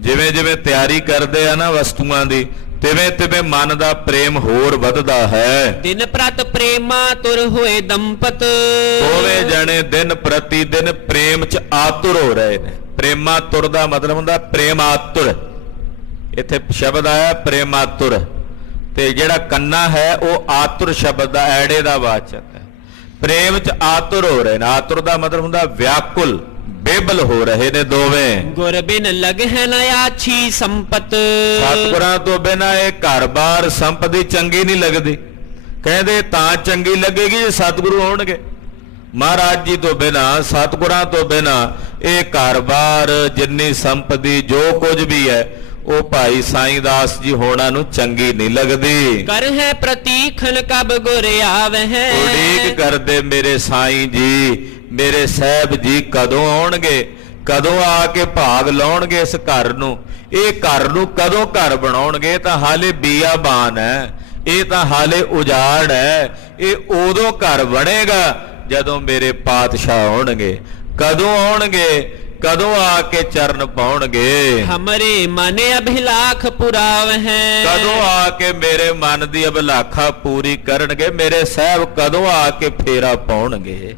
ਜਿਵੇਂ ਜਿਵੇਂ ਤਿਆਰੀ ਕਰਦੇ ਆ ਨਾ ਵਸਤੂਆਂ ਦੀ, ਤਿਵੇਂ ਤਿਵੇਂ ਮਨ ਦਾ ਪ੍ਰੇਮ ਹੋਰ ਵੱਧਦਾ ਹੈ। ਦਿਨ ਪ੍ਰਤ ਪ੍ਰੇਮਾ ਤੁਰ ਹੋਏ ਦੰਪਤ। ਦੋਵੇਂ ਜਣੇ ਦਿਨ ਪ੍ਰਤੀ ਦਿਨ ਪ੍ਰੇਮ 'ਚ ਆਤੁਰ ਹੋ ਰਹੇ ਨੇ। ਪ੍ਰੇਮਾ ਤੁਰ ਦਾ ਮਤਲਬ ਹੁੰਦਾ ਪ੍ਰੇਮ ਆਤੁਰ। ਇੱਥੇ ਸ਼ਬਦ ਆਇਆ ਪ੍ਰੇਮ ਆਤੁਰ, ਤੇ ਜਿਹੜਾ ਕੰਨਾ ਹੈ ਉਹ ਆਤੁਰ ਸ਼ਬਦ ਦਾ ਐੜੇ ਦਾ ਵਾਚਕ ਹੈ। ਪ੍ਰੇਮ 'ਚ ਆਤੁਰ ਹੋ ਰਹੇ ਨੇ। ਆਤੁਰ ਦਾ ਮਤਲਬ ਹੁੰਦਾ ਵਿਆਕੁਲ, ਬੇਬਲ ਹੋ ਰਹੇ ਨੇ ਦੋਵੇਂ। ਗੁਰ ਬਿਨ ਲਗ ਹੈ ਨ ਆਛੀ ਸੰਪਤ। ਸਤਿਗੁਰਾਂ ਤੋਂ ਬਿਨਾਂ ਇਹ ਘਰ-ਬਾਰ ਸੰਪਤੀ ਚੰਗੀ ਨਹੀਂ ਲੱਗਦੀ। ਕਹਿੰਦੇ ਤਾਂ ਚੰਗੀ ਲੱਗੇਗੀ ਜੇ ਸਤਿਗੁਰੂ ਆਉਣਗੇ। ਮਹਾਰਾਜ ਜੀ ਤੋਂ ਬਿਨਾਂ, ਸਤਿਗੁਰਾਂ ਤੋਂ ਬਿਨਾਂ ਇਹ ਘਰ-ਬਾਰ, ਜਿੰਨੀ ਸੰਪਤੀ, ਜੋ ਕੁਝ ਵੀ ਹੈ ਉਹ ਭਾਈ ਸਾਈਂ ਦਾਸ ਜੀ ਹੋਣਾ ਨੂੰ ਚੰਗੀ ਨਹੀਂ ਲੱਗਦੀ। ਕਰ ਹੈ ਪ੍ਰਤੀਖਨ ਕਬ ਗੁਰ ਆਵਹਿ। ਉਡੀਕ ਕਰਦੇ ਮੇਰੇ ਸਾਈਂ ਜੀ, ਮੇਰੇ ਸਾਹਿਬ ਜੀ ਕਦੋਂ ਆਉਣਗੇ, ਕਦੋਂ ਆ ਕੇ ਭਾਗ ਲਾਉਣਗੇ ਇਸ ਘਰ ਨੂੰ। ਇਹ ਘਰ ਨੂੰ ਕਦੋਂ ਘਰ ਬਣਾਉਣਗੇ? ਤਾਂ ਹਾਲੇ ਬੀਆਬਾਨ ਹੈ, ਇਹ ਤਾਂ ਹਾਲੇ ਉਜਾੜ ਹੈ। ਇਹ ਉਦੋਂ ਘਰ ਬਣੇਗਾ ਜਦੋਂ ਮੇਰੇ ਪਾਤਸ਼ਾਹ ਆਉਣਗੇ। ਕਦੋਂ ਆਉਣਗੇ? ਕਦੋਂ ਆ ਕੇ ਚਰਨ ਪਾਉਣਗੇ? ਹਮਰੇ ਮਨ ਅਭਿਲਾਖ ਪੁਰਾਵਹਿ। ਕਦੋਂ ਆ ਕੇ ਮੇਰੇ ਮਨ ਦੀ ਅਭਿਲਾਖਾ ਪੂਰੀ ਕਰਨਗੇ? ਮੇਰੇ ਸਾਹਿਬ ਕਦੋਂ ਆ ਕੇ ਫੇਰਾ ਪਾਉਣਗੇ?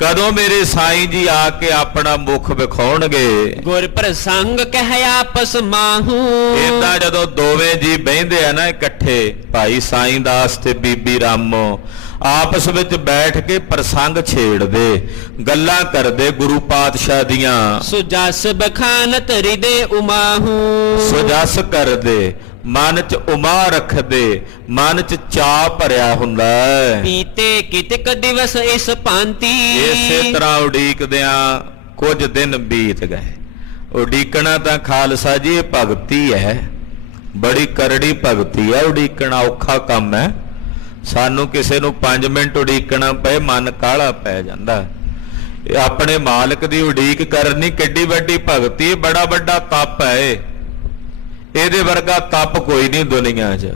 ਕਦੋਂ ਮੇਰੇ ਸਾਈਂ ਜੀ ਆ ਕੇ ਆਪਣਾ ਮੁਖ ਵਿਖਾਉਣਗੇ? ਗੁਰ ਪ੍ਰਸੰਗ ਕਹਿ ਆਪਸ ਮਾਹੂ। ਏਦਾਂ ਜਦੋਂ ਦੋਵੇਂ ਜੀ ਬਹਿੰਦੇ ਆ ਨਾ ਇਕੱਠੇ, ਭਾਈ ਸਾਈਂ ਦਾਸ ਤੇ ਬੀਬੀ ਰਾਮੋ ਆਪਸ ਵਿੱਚ ਬੈਠ ਕੇ ਪ੍ਰਸੰਗ ਛੇੜਦੇ, ਗੱਲਾਂ ਕਰਦੇ ਗੁਰੂ ਪਾਤਸ਼ਾਹ ਦੀਆਂ। ਸੁਜਸ ਬਖਾਨਤ ਹਿਰਦੇ ਉਮਾਹੂ। ਸੁਜਸ ਕਰਦੇ, ਮਨ 'ਚ ਉਮਾ ਰੱਖਦੇ, ਮਨ 'ਚ ਚਾਅ ਭਰਿਆ ਹੁੰਦਾ ਹੈ। ਪੀਤੇ ਕਿਤਕ ਦਿਵਸ ਇਸ ਭਾਂਤੀ। ਇਸੇ ਤਰ੍ਹਾਂ ਉਡੀਕਦਿਆਂ ਕੁਝ ਦਿਨ ਬੀਤ ਗਏ। ਉਡੀਕਣਾ ਤਾਂ ਖਾਲਸਾ ਜੀ ਇਹ ਭਗਤੀ ਹੈ, ਬੜੀ ਕਰੜੀ ਭਗਤੀ ਹੈ। ਉਡੀਕਣਾ ਔਖਾ ਕੰਮ ਹੈ। ਸਾਨੂੰ ਕਿਸੇ ਨੂੰ 5 ਮਿੰਟ ਉਡੀਕਣਾ ਪਏ ਮਨ ਕਾਹਲਾ ਪੈ ਜਾਂਦਾ। ਇਹ ਆਪਣੇ ਮਾਲਕ ਦੀ ਉਡੀਕ ਕਰਨੀ ਕਿੱਡੀ ਵੱਡੀ ਭਗਤੀ ਹੈ, ਬੜਾ ਵੱਡਾ ਤਪ ਹੈ। ਇਹਦੇ ਵਰਗਾ ਤਪ ਕੋਈ ਨਹੀਂ ਦੁਨੀਆ 'ਚ।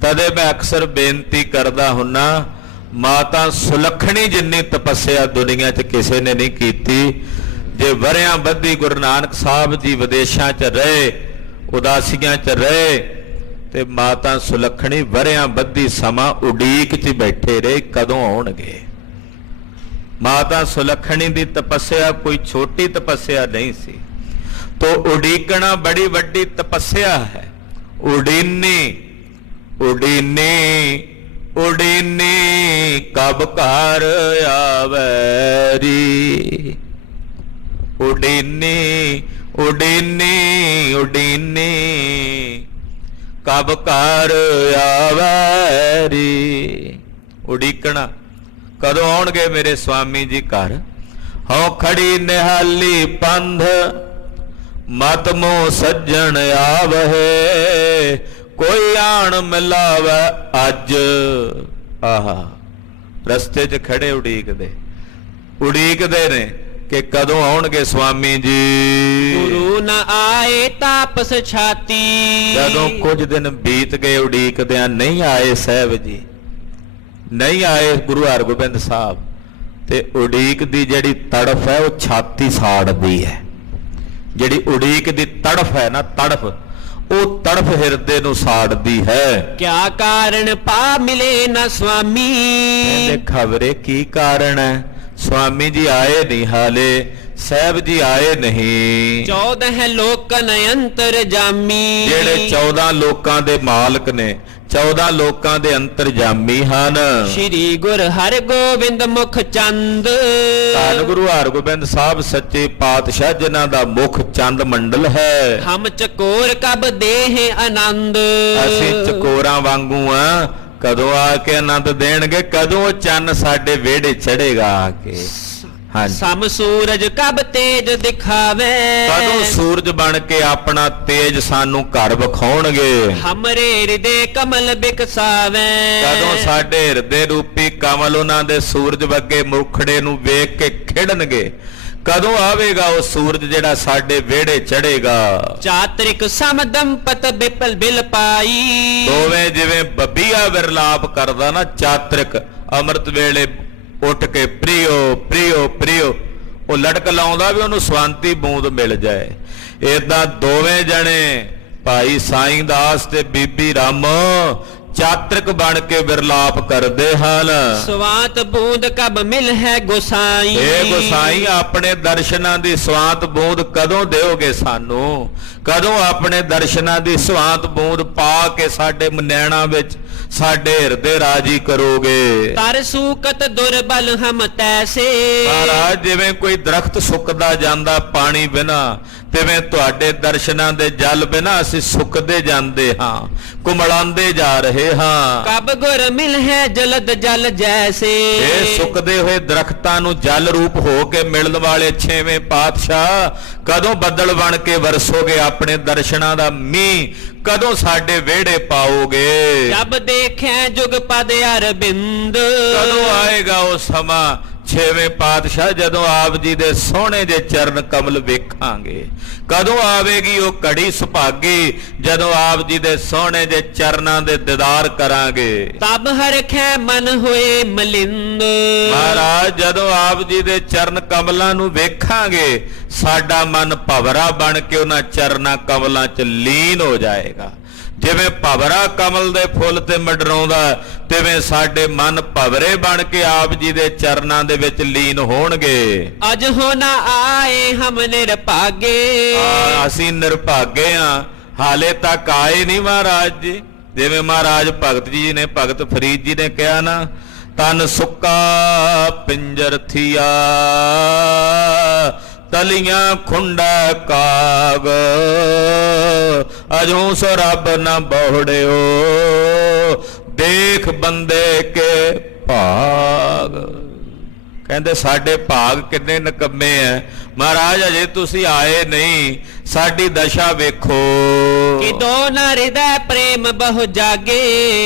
ਤਦੇ ਮੈਂ ਅਕਸਰ ਬੇਨਤੀ ਕਰਦਾ ਹੁੰਨਾ, ਮਾਤਾ ਸੁਲੱਖਣੀ ਜਿੰਨੀ ਤਪੱਸਿਆ ਦੁਨੀਆ 'ਚ ਕਿਸੇ ਨੇ ਨਹੀਂ ਕੀਤੀ। ਜੇ ਵਰਿਆਂ ਬੱਧੀ ਗੁਰੂ ਨਾਨਕ ਸਾਹਿਬ ਜੀ ਵਿਦੇਸ਼ਾਂ 'ਚ ਰਹੇ, ਉਦਾਸੀਆਂ 'ਚ ਰਹੇ, ਤੇ ਮਾਤਾ ਸੁਲੱਖਣੀ ਵਰਿਆਂ ਬੱਧੀ ਸਮਾਂ ਉਡੀਕ 'ਚ ਬੈਠੇ ਰਹੇ ਕਦੋਂ ਆਉਣਗੇ। ਮਾਤਾ ਸੁਲੱਖਣੀ ਦੀ ਤਪੱਸਿਆ ਕੋਈ ਛੋਟੀ ਤਪੱਸਿਆ ਨਹੀਂ ਸੀ। ਤੋ ਉਡੀਕਣਾ ਬੜੀ ਵੱਡੀ ਤਪੱਸਿਆ ਹੈ। ਉਡੀਨੀ ਉਡੀਨੀ ਉਡੀਨੀ ਕਬ ਘਰ ਆਵੈਰੀ। ਉਡੀਨੀ ਉਡੀਨੀ ਉਡੀਨੀ ਕਬ ਘਰ ਆਵੈਰੀ। ਉਡੀਕਣਾ ਕਦੋਂ ਆਉਣਗੇ ਮੇਰੇ ਸਵਾਮੀ ਜੀ ਘਰ। ਹਉ ਖੜੀ ਨਿਹਾਲੀ ਪੰਧ, ਮਤ ਮੋ ਸੱਜਣ ਆਵਹਿ। ਕੋਈ ਆਣ ਮਿਲਾਵੇ ਅੱਜ। ਆਹਾ, ਰਸਤੇ 'ਚ ਖੜੇ ਉਡੀਕਦੇ ਨੇ ਕਿ ਕਦੋਂ ਆਉਣਗੇ ਸਵਾਮੀ ਜੀ। ਗੁਰੂ ਨ ਆਏ ਤਾਪਸ ਛਾਤੀ। ਜਦੋਂ ਕੁਝ ਦਿਨ ਬੀਤ ਗਏ ਉਡੀਕਦਿਆਂ, ਨਹੀਂ ਆਏ ਸਾਹਿਬ ਜੀ, ਨਹੀਂ ਆਏ ਗੁਰੂ ਹਰਗੋਬਿੰਦ ਸਾਹਿਬ, ਤੇ ਉਡੀਕ ਦੀ ਜਿਹੜੀ ਤੜਫ ਹੈ ਉਹ ਛਾਤੀ ਸਾੜਦੀ ਹੈ। ਜਿਹੜੀ ਉਡੀਕ ਦੀ ਤੜਫ ਹੈ ਨਾ, ਤੜਫ, ਉਹ ਤੜਫ ਹਿਰਦੇ ਨੂੰ ਸਾੜਦੀ ਹੈ। ਕਿਆ ਕਾਰਨ ਪਾ ਮਿਲੇ ਨਾ ਸਵਾਮੀ। ਕਹਿੰਦੇ ਖਬਰੇ ਕੀ ਕਾਰਨ ਹੈ, ਸਵਾਮੀ ਜੀ ਆਏ ਨਹੀਂ ਹਾਲੇ, ਸਾਹਿਬ ਜੀ ਆਏ ਨਹੀਂ। 14 ਲੋਕਨ ਅੰਤਰ ਜਾਮੀ। ਜਿਹੜੇ 14 ਲੋਕਾਂ ਦੇ ਮਾਲਕ ਨੇ, 14 ਲੋਕਾਂ ਦੇ ਅੰਤਰਜਾਮੀ ਹਨ। ਸ਼੍ਰੀ ਗੁਰ ਹਰਗੋਬਿੰਦ ਮੁਖ ਚੰਦ। ਧੰਨ ਗੁਰੂ ਹਰਗੋਬਿੰਦ ਸਾਹਿਬ ਸੱਚੇ ਪਾਤਸ਼ਾਹ ਜਿਨ੍ਹਾਂ ਦਾ ਮੁਖ ਚੰਦ ਮੰਡਲ ਹੈ। ਹਮ ਚਕੋਰ ਕਬ ਦੇਹ ਆਨੰਦ। ਅਸੀਂ ਚਕੋਰਾਂ ਵਾਂਗੂ ਆ, ਕਦੋਂ ਆ ਕੇ ਆਨੰਦ ਦੇਣਗੇ, ਕਦੋਂ ਉਹ ਚੰਨ ਸਾਡੇ ਵਿਹੜੇ ਚੜੇਗਾ ਆ ਕੇ। ਹਾਂਜੀ, ਸਮ ਸੂਰਜ ਕਬ ਤੇਜ ਦਿਖਾਵੇ। ਕਦੋਂ ਸੂਰਜ ਬਣ ਕੇ ਆਪਣਾ ਤੇਜ ਸਾਨੂੰ ਘਰ ਵਿਖਾਉਣਗੇ। ਹਮਰੇ ਹਿਰਦੇ ਕਮਲ ਬਿਕਸਾਵੇ। ਕਦੋਂ ਸਾਡੇ ਹਿਰਦੇ ਰੂਪੀ ਕਮਲ ਉਹਨਾਂ ਦੇ ਸੂਰਜ ਵਰਗੇ ਮੁਖੜੇ ਨੂੰ ਵੇਖ ਕੇ ਖਿੜਨਗੇ। ਕਦੋਂ ਆਵੇਗਾ ਉਹ ਸੂਰਜ ਜਿਹੜਾ ਸਾਡੇ ਵਿਹੜੇ ਚੜੇਗਾ। ਚਾਤ੍ਰਿਕ ਸਮ ਦੰਪਤ ਬਿਪਲ ਬਿਲ ਪਾਈ। ਦੋਵੇਂ ਜਿਵੇਂ ਬੱਬੀਆ ਵਿਰਲਾਪ ਕਰਦਾ ਨਾ, ਚਾਤ੍ਰਿਕ ਅੰਮ੍ਰਿਤ ਵੇਲੇ ਉੱਠ ਕੇ ਪ੍ਰਿਯੋ ਪ੍ਰਿਯੋ ਪ੍ਰਿਯੋ, ਉਹ ਲੜਕ ਲਾਉਂਦਾ ਵੀ ਉਹਨੂੰ ਸਵੰਤੀ ਬੂੰਦ ਮਿਲ ਜਾਏ। ਏਦਾਂ ਦੋਵੇਂ ਜਣੇ ਭਾਈ ਸਾਈਂ ਦਾਸ ਤੇ ਬੀਬੀ ਰਾਮੋ ਚਾਤ੍ਰਿਕ ਬਣ ਕੇ ਵਿਰਲਾਪ ਕਰਦੇ ਹਨ। ਸਵਾਤ ਬੂੰਦ ਕਬ ਮਿਲ ਹੈ ਗੋਸਾਈ। ਇਹ ਗੋਸਾਈ ਆਪਣੇ ਦਰਸ਼ਨਾਂ ਦੀ ਸਵਾਤ ਬੂੰਦ ਕਦੋਂ ਦਿਓਗੇ ਸਾਨੂੰ? ਕਦੋਂ ਆਪਣੇ ਦਰਸ਼ਨਾਂ ਦੀ ਸਵਾਤ ਬੂੰਦ ਪਾ ਕੇ ਸਾਡੇ ਨੈਣਾਂ ਵਿੱਚ ਸਾਡੇ ਹਿਰਦੇ ਰਾਜੀ ਕਰੋਗੇ। ਤਰ ਸੂਕਤ ਦੁਰਬਲ ਹਮ ਤੈਸੇ। ਮਹਾਰਾਜ ਜਿਵੇਂ ਕੋਈ ਦਰਖਤ ਸੁੱਕਦਾ ਜਾਂਦਾ ਪਾਣੀ ਬਿਨਾ, ਤਿਵੇਂ ਤੁਹਾਡੇ ਦਰਸ਼ਨਾਂ ਦੇ ਜਲ ਬਿਨਾ ਅਸੀਂ ਸੁੱਕਦੇ ਜਾਂਦੇ ਹਾਂ, ਕੁਮਲਾਉਂਦੇ ਜਾ ਰਹੇ ਹਾਂ। ਕਬ ਗੁਰ ਮਿਲ ਹੈ ਜਲਦ ਜਲ ਜੈਸੇ। ਇਹ ਸੁੱਕਦੇ ਹੋਏ ਦਰਖਤਾਂ ਨੂੰ ਜਲ ਰੂਪ ਹੋ ਕੇ ਮਿਲਣ ਵਾਲੇ ਛੇਵੇਂ ਪਾਤਸ਼ਾਹ ਕਦੋਂ ਬੱਦਲ ਬਣ ਕੇ ਵਰਸੋਗੇ ਆਪਣੇ ਦਰਸ਼ਨਾਂ ਦਾ ਮੀਂਹ, ਕਦੋਂ ਸਾਡੇ ਵਿਹੜੇ ਪਾਓਗੇ। ਜਬ ਦੇਖੈ ਜੁਗ ਪਦ ਅਰਬਿੰਦ। ਕਦੋਂ ਆਏਗਾ ਉਹ ਸਮਾਂ ਛੇਵੇਂ ਪਾਤਸ਼ਾਹ ਜਦੋਂ ਆਪ ਜੀ ਦੇ ਸੋਹਣੇ ਦੇ ਚਰਨ ਕਮਲ ਵੇਖਾਂਗੇ। ਕਦੋਂ ਆਵੇਗੀ ਉਹ ਘੜੀ ਸੁਭਾਗੀ ਜਦੋਂ ਆਪ ਜੀ ਦੇ ਸੋਹਣੇ ਦੇ ਚਰਨਾਂ ਦੇ ਦੀਦਾਰ ਕਰਾਂਗੇ। ਤਬ ਹਰਖੈ ਮਨ ਹੋਏ ਮਲਿੰਦ। ਮਹਾਰਾਜ ਜਦੋਂ ਆਪ ਜੀ ਦੇ ਚਰਨ ਕਮਲਾਂ ਨੂੰ ਵੇਖਾਂਗੇ, ਸਾਡਾ ਮਨ ਭਵਰਾ ਬਣ ਕੇ ਉਹਨਾਂ ਚਰਨਾਂ ਕਮਲਾਂ 'ਚ ਲੀਨ ਹੋ ਜਾਏਗਾ। ਜਿਵੇਂ ਭਵਰਾ ਕਮਲ ਦੇ ਫੁੱਲ ਤੇ ਮੰਡਰਾਉਂਦਾ, ਤਿਵੇਂ ਸਾਡੇ ਮਨ ਭਵਰੇ ਬਣ ਕੇ ਆਪ ਜੀ ਦੇ ਚਰਨਾਂ ਦੇ ਵਿੱਚ ਲੀਨ ਹੋਣਗੇ। ਅਜ ਹੋ ਨਾ ਆਏ ਹਮ ਨਿਰਭਾਗੇ। ਅਸੀਂ ਨਿਰਭਾਗੇ ਆ, ਹਾਲੇ ਤੱਕ ਆਏ ਨਹੀਂ ਮਹਾਰਾਜ ਜੀ। ਜਿਵੇਂ ਮਹਾਰਾਜ ਭਗਤ ਜੀ ਨੇ, ਭਗਤ ਫਰੀਦ ਜੀ ਨੇ ਕਿਹਾ ਨਾ, ਤਨ ਸੁੱਕਾ ਪਿੰਜਰ ਥੀਆ ਤਲੀਆਂ ਖੁੰਡਾ ਕਾਗ, ਅਜੋਂ ਸੋ ਰੱਬ ਨਾ ਬਹੁੜਿਓ ਦੇਖ ਬੰਦੇ ਕੇ ਭਾਗ। ਕਹਿੰਦੇ ਸਾਡੇ ਭਾਗ ਕਿੰਨੇ ਨਿਕੰਮੇ ਐ। ਮਹਾਰਾਜ ਅਜੇ ਤੁਸੀਂ ਆਏ ਨਹੀਂ, ਸਾਡੀ ਦਸ਼ਾ ਵੇਖੋ। ਕਿਦੋ ਨ ਹਿਰਦੈ ਪ੍ਰੇਮ ਬਹੁ ਜਾਗੇ।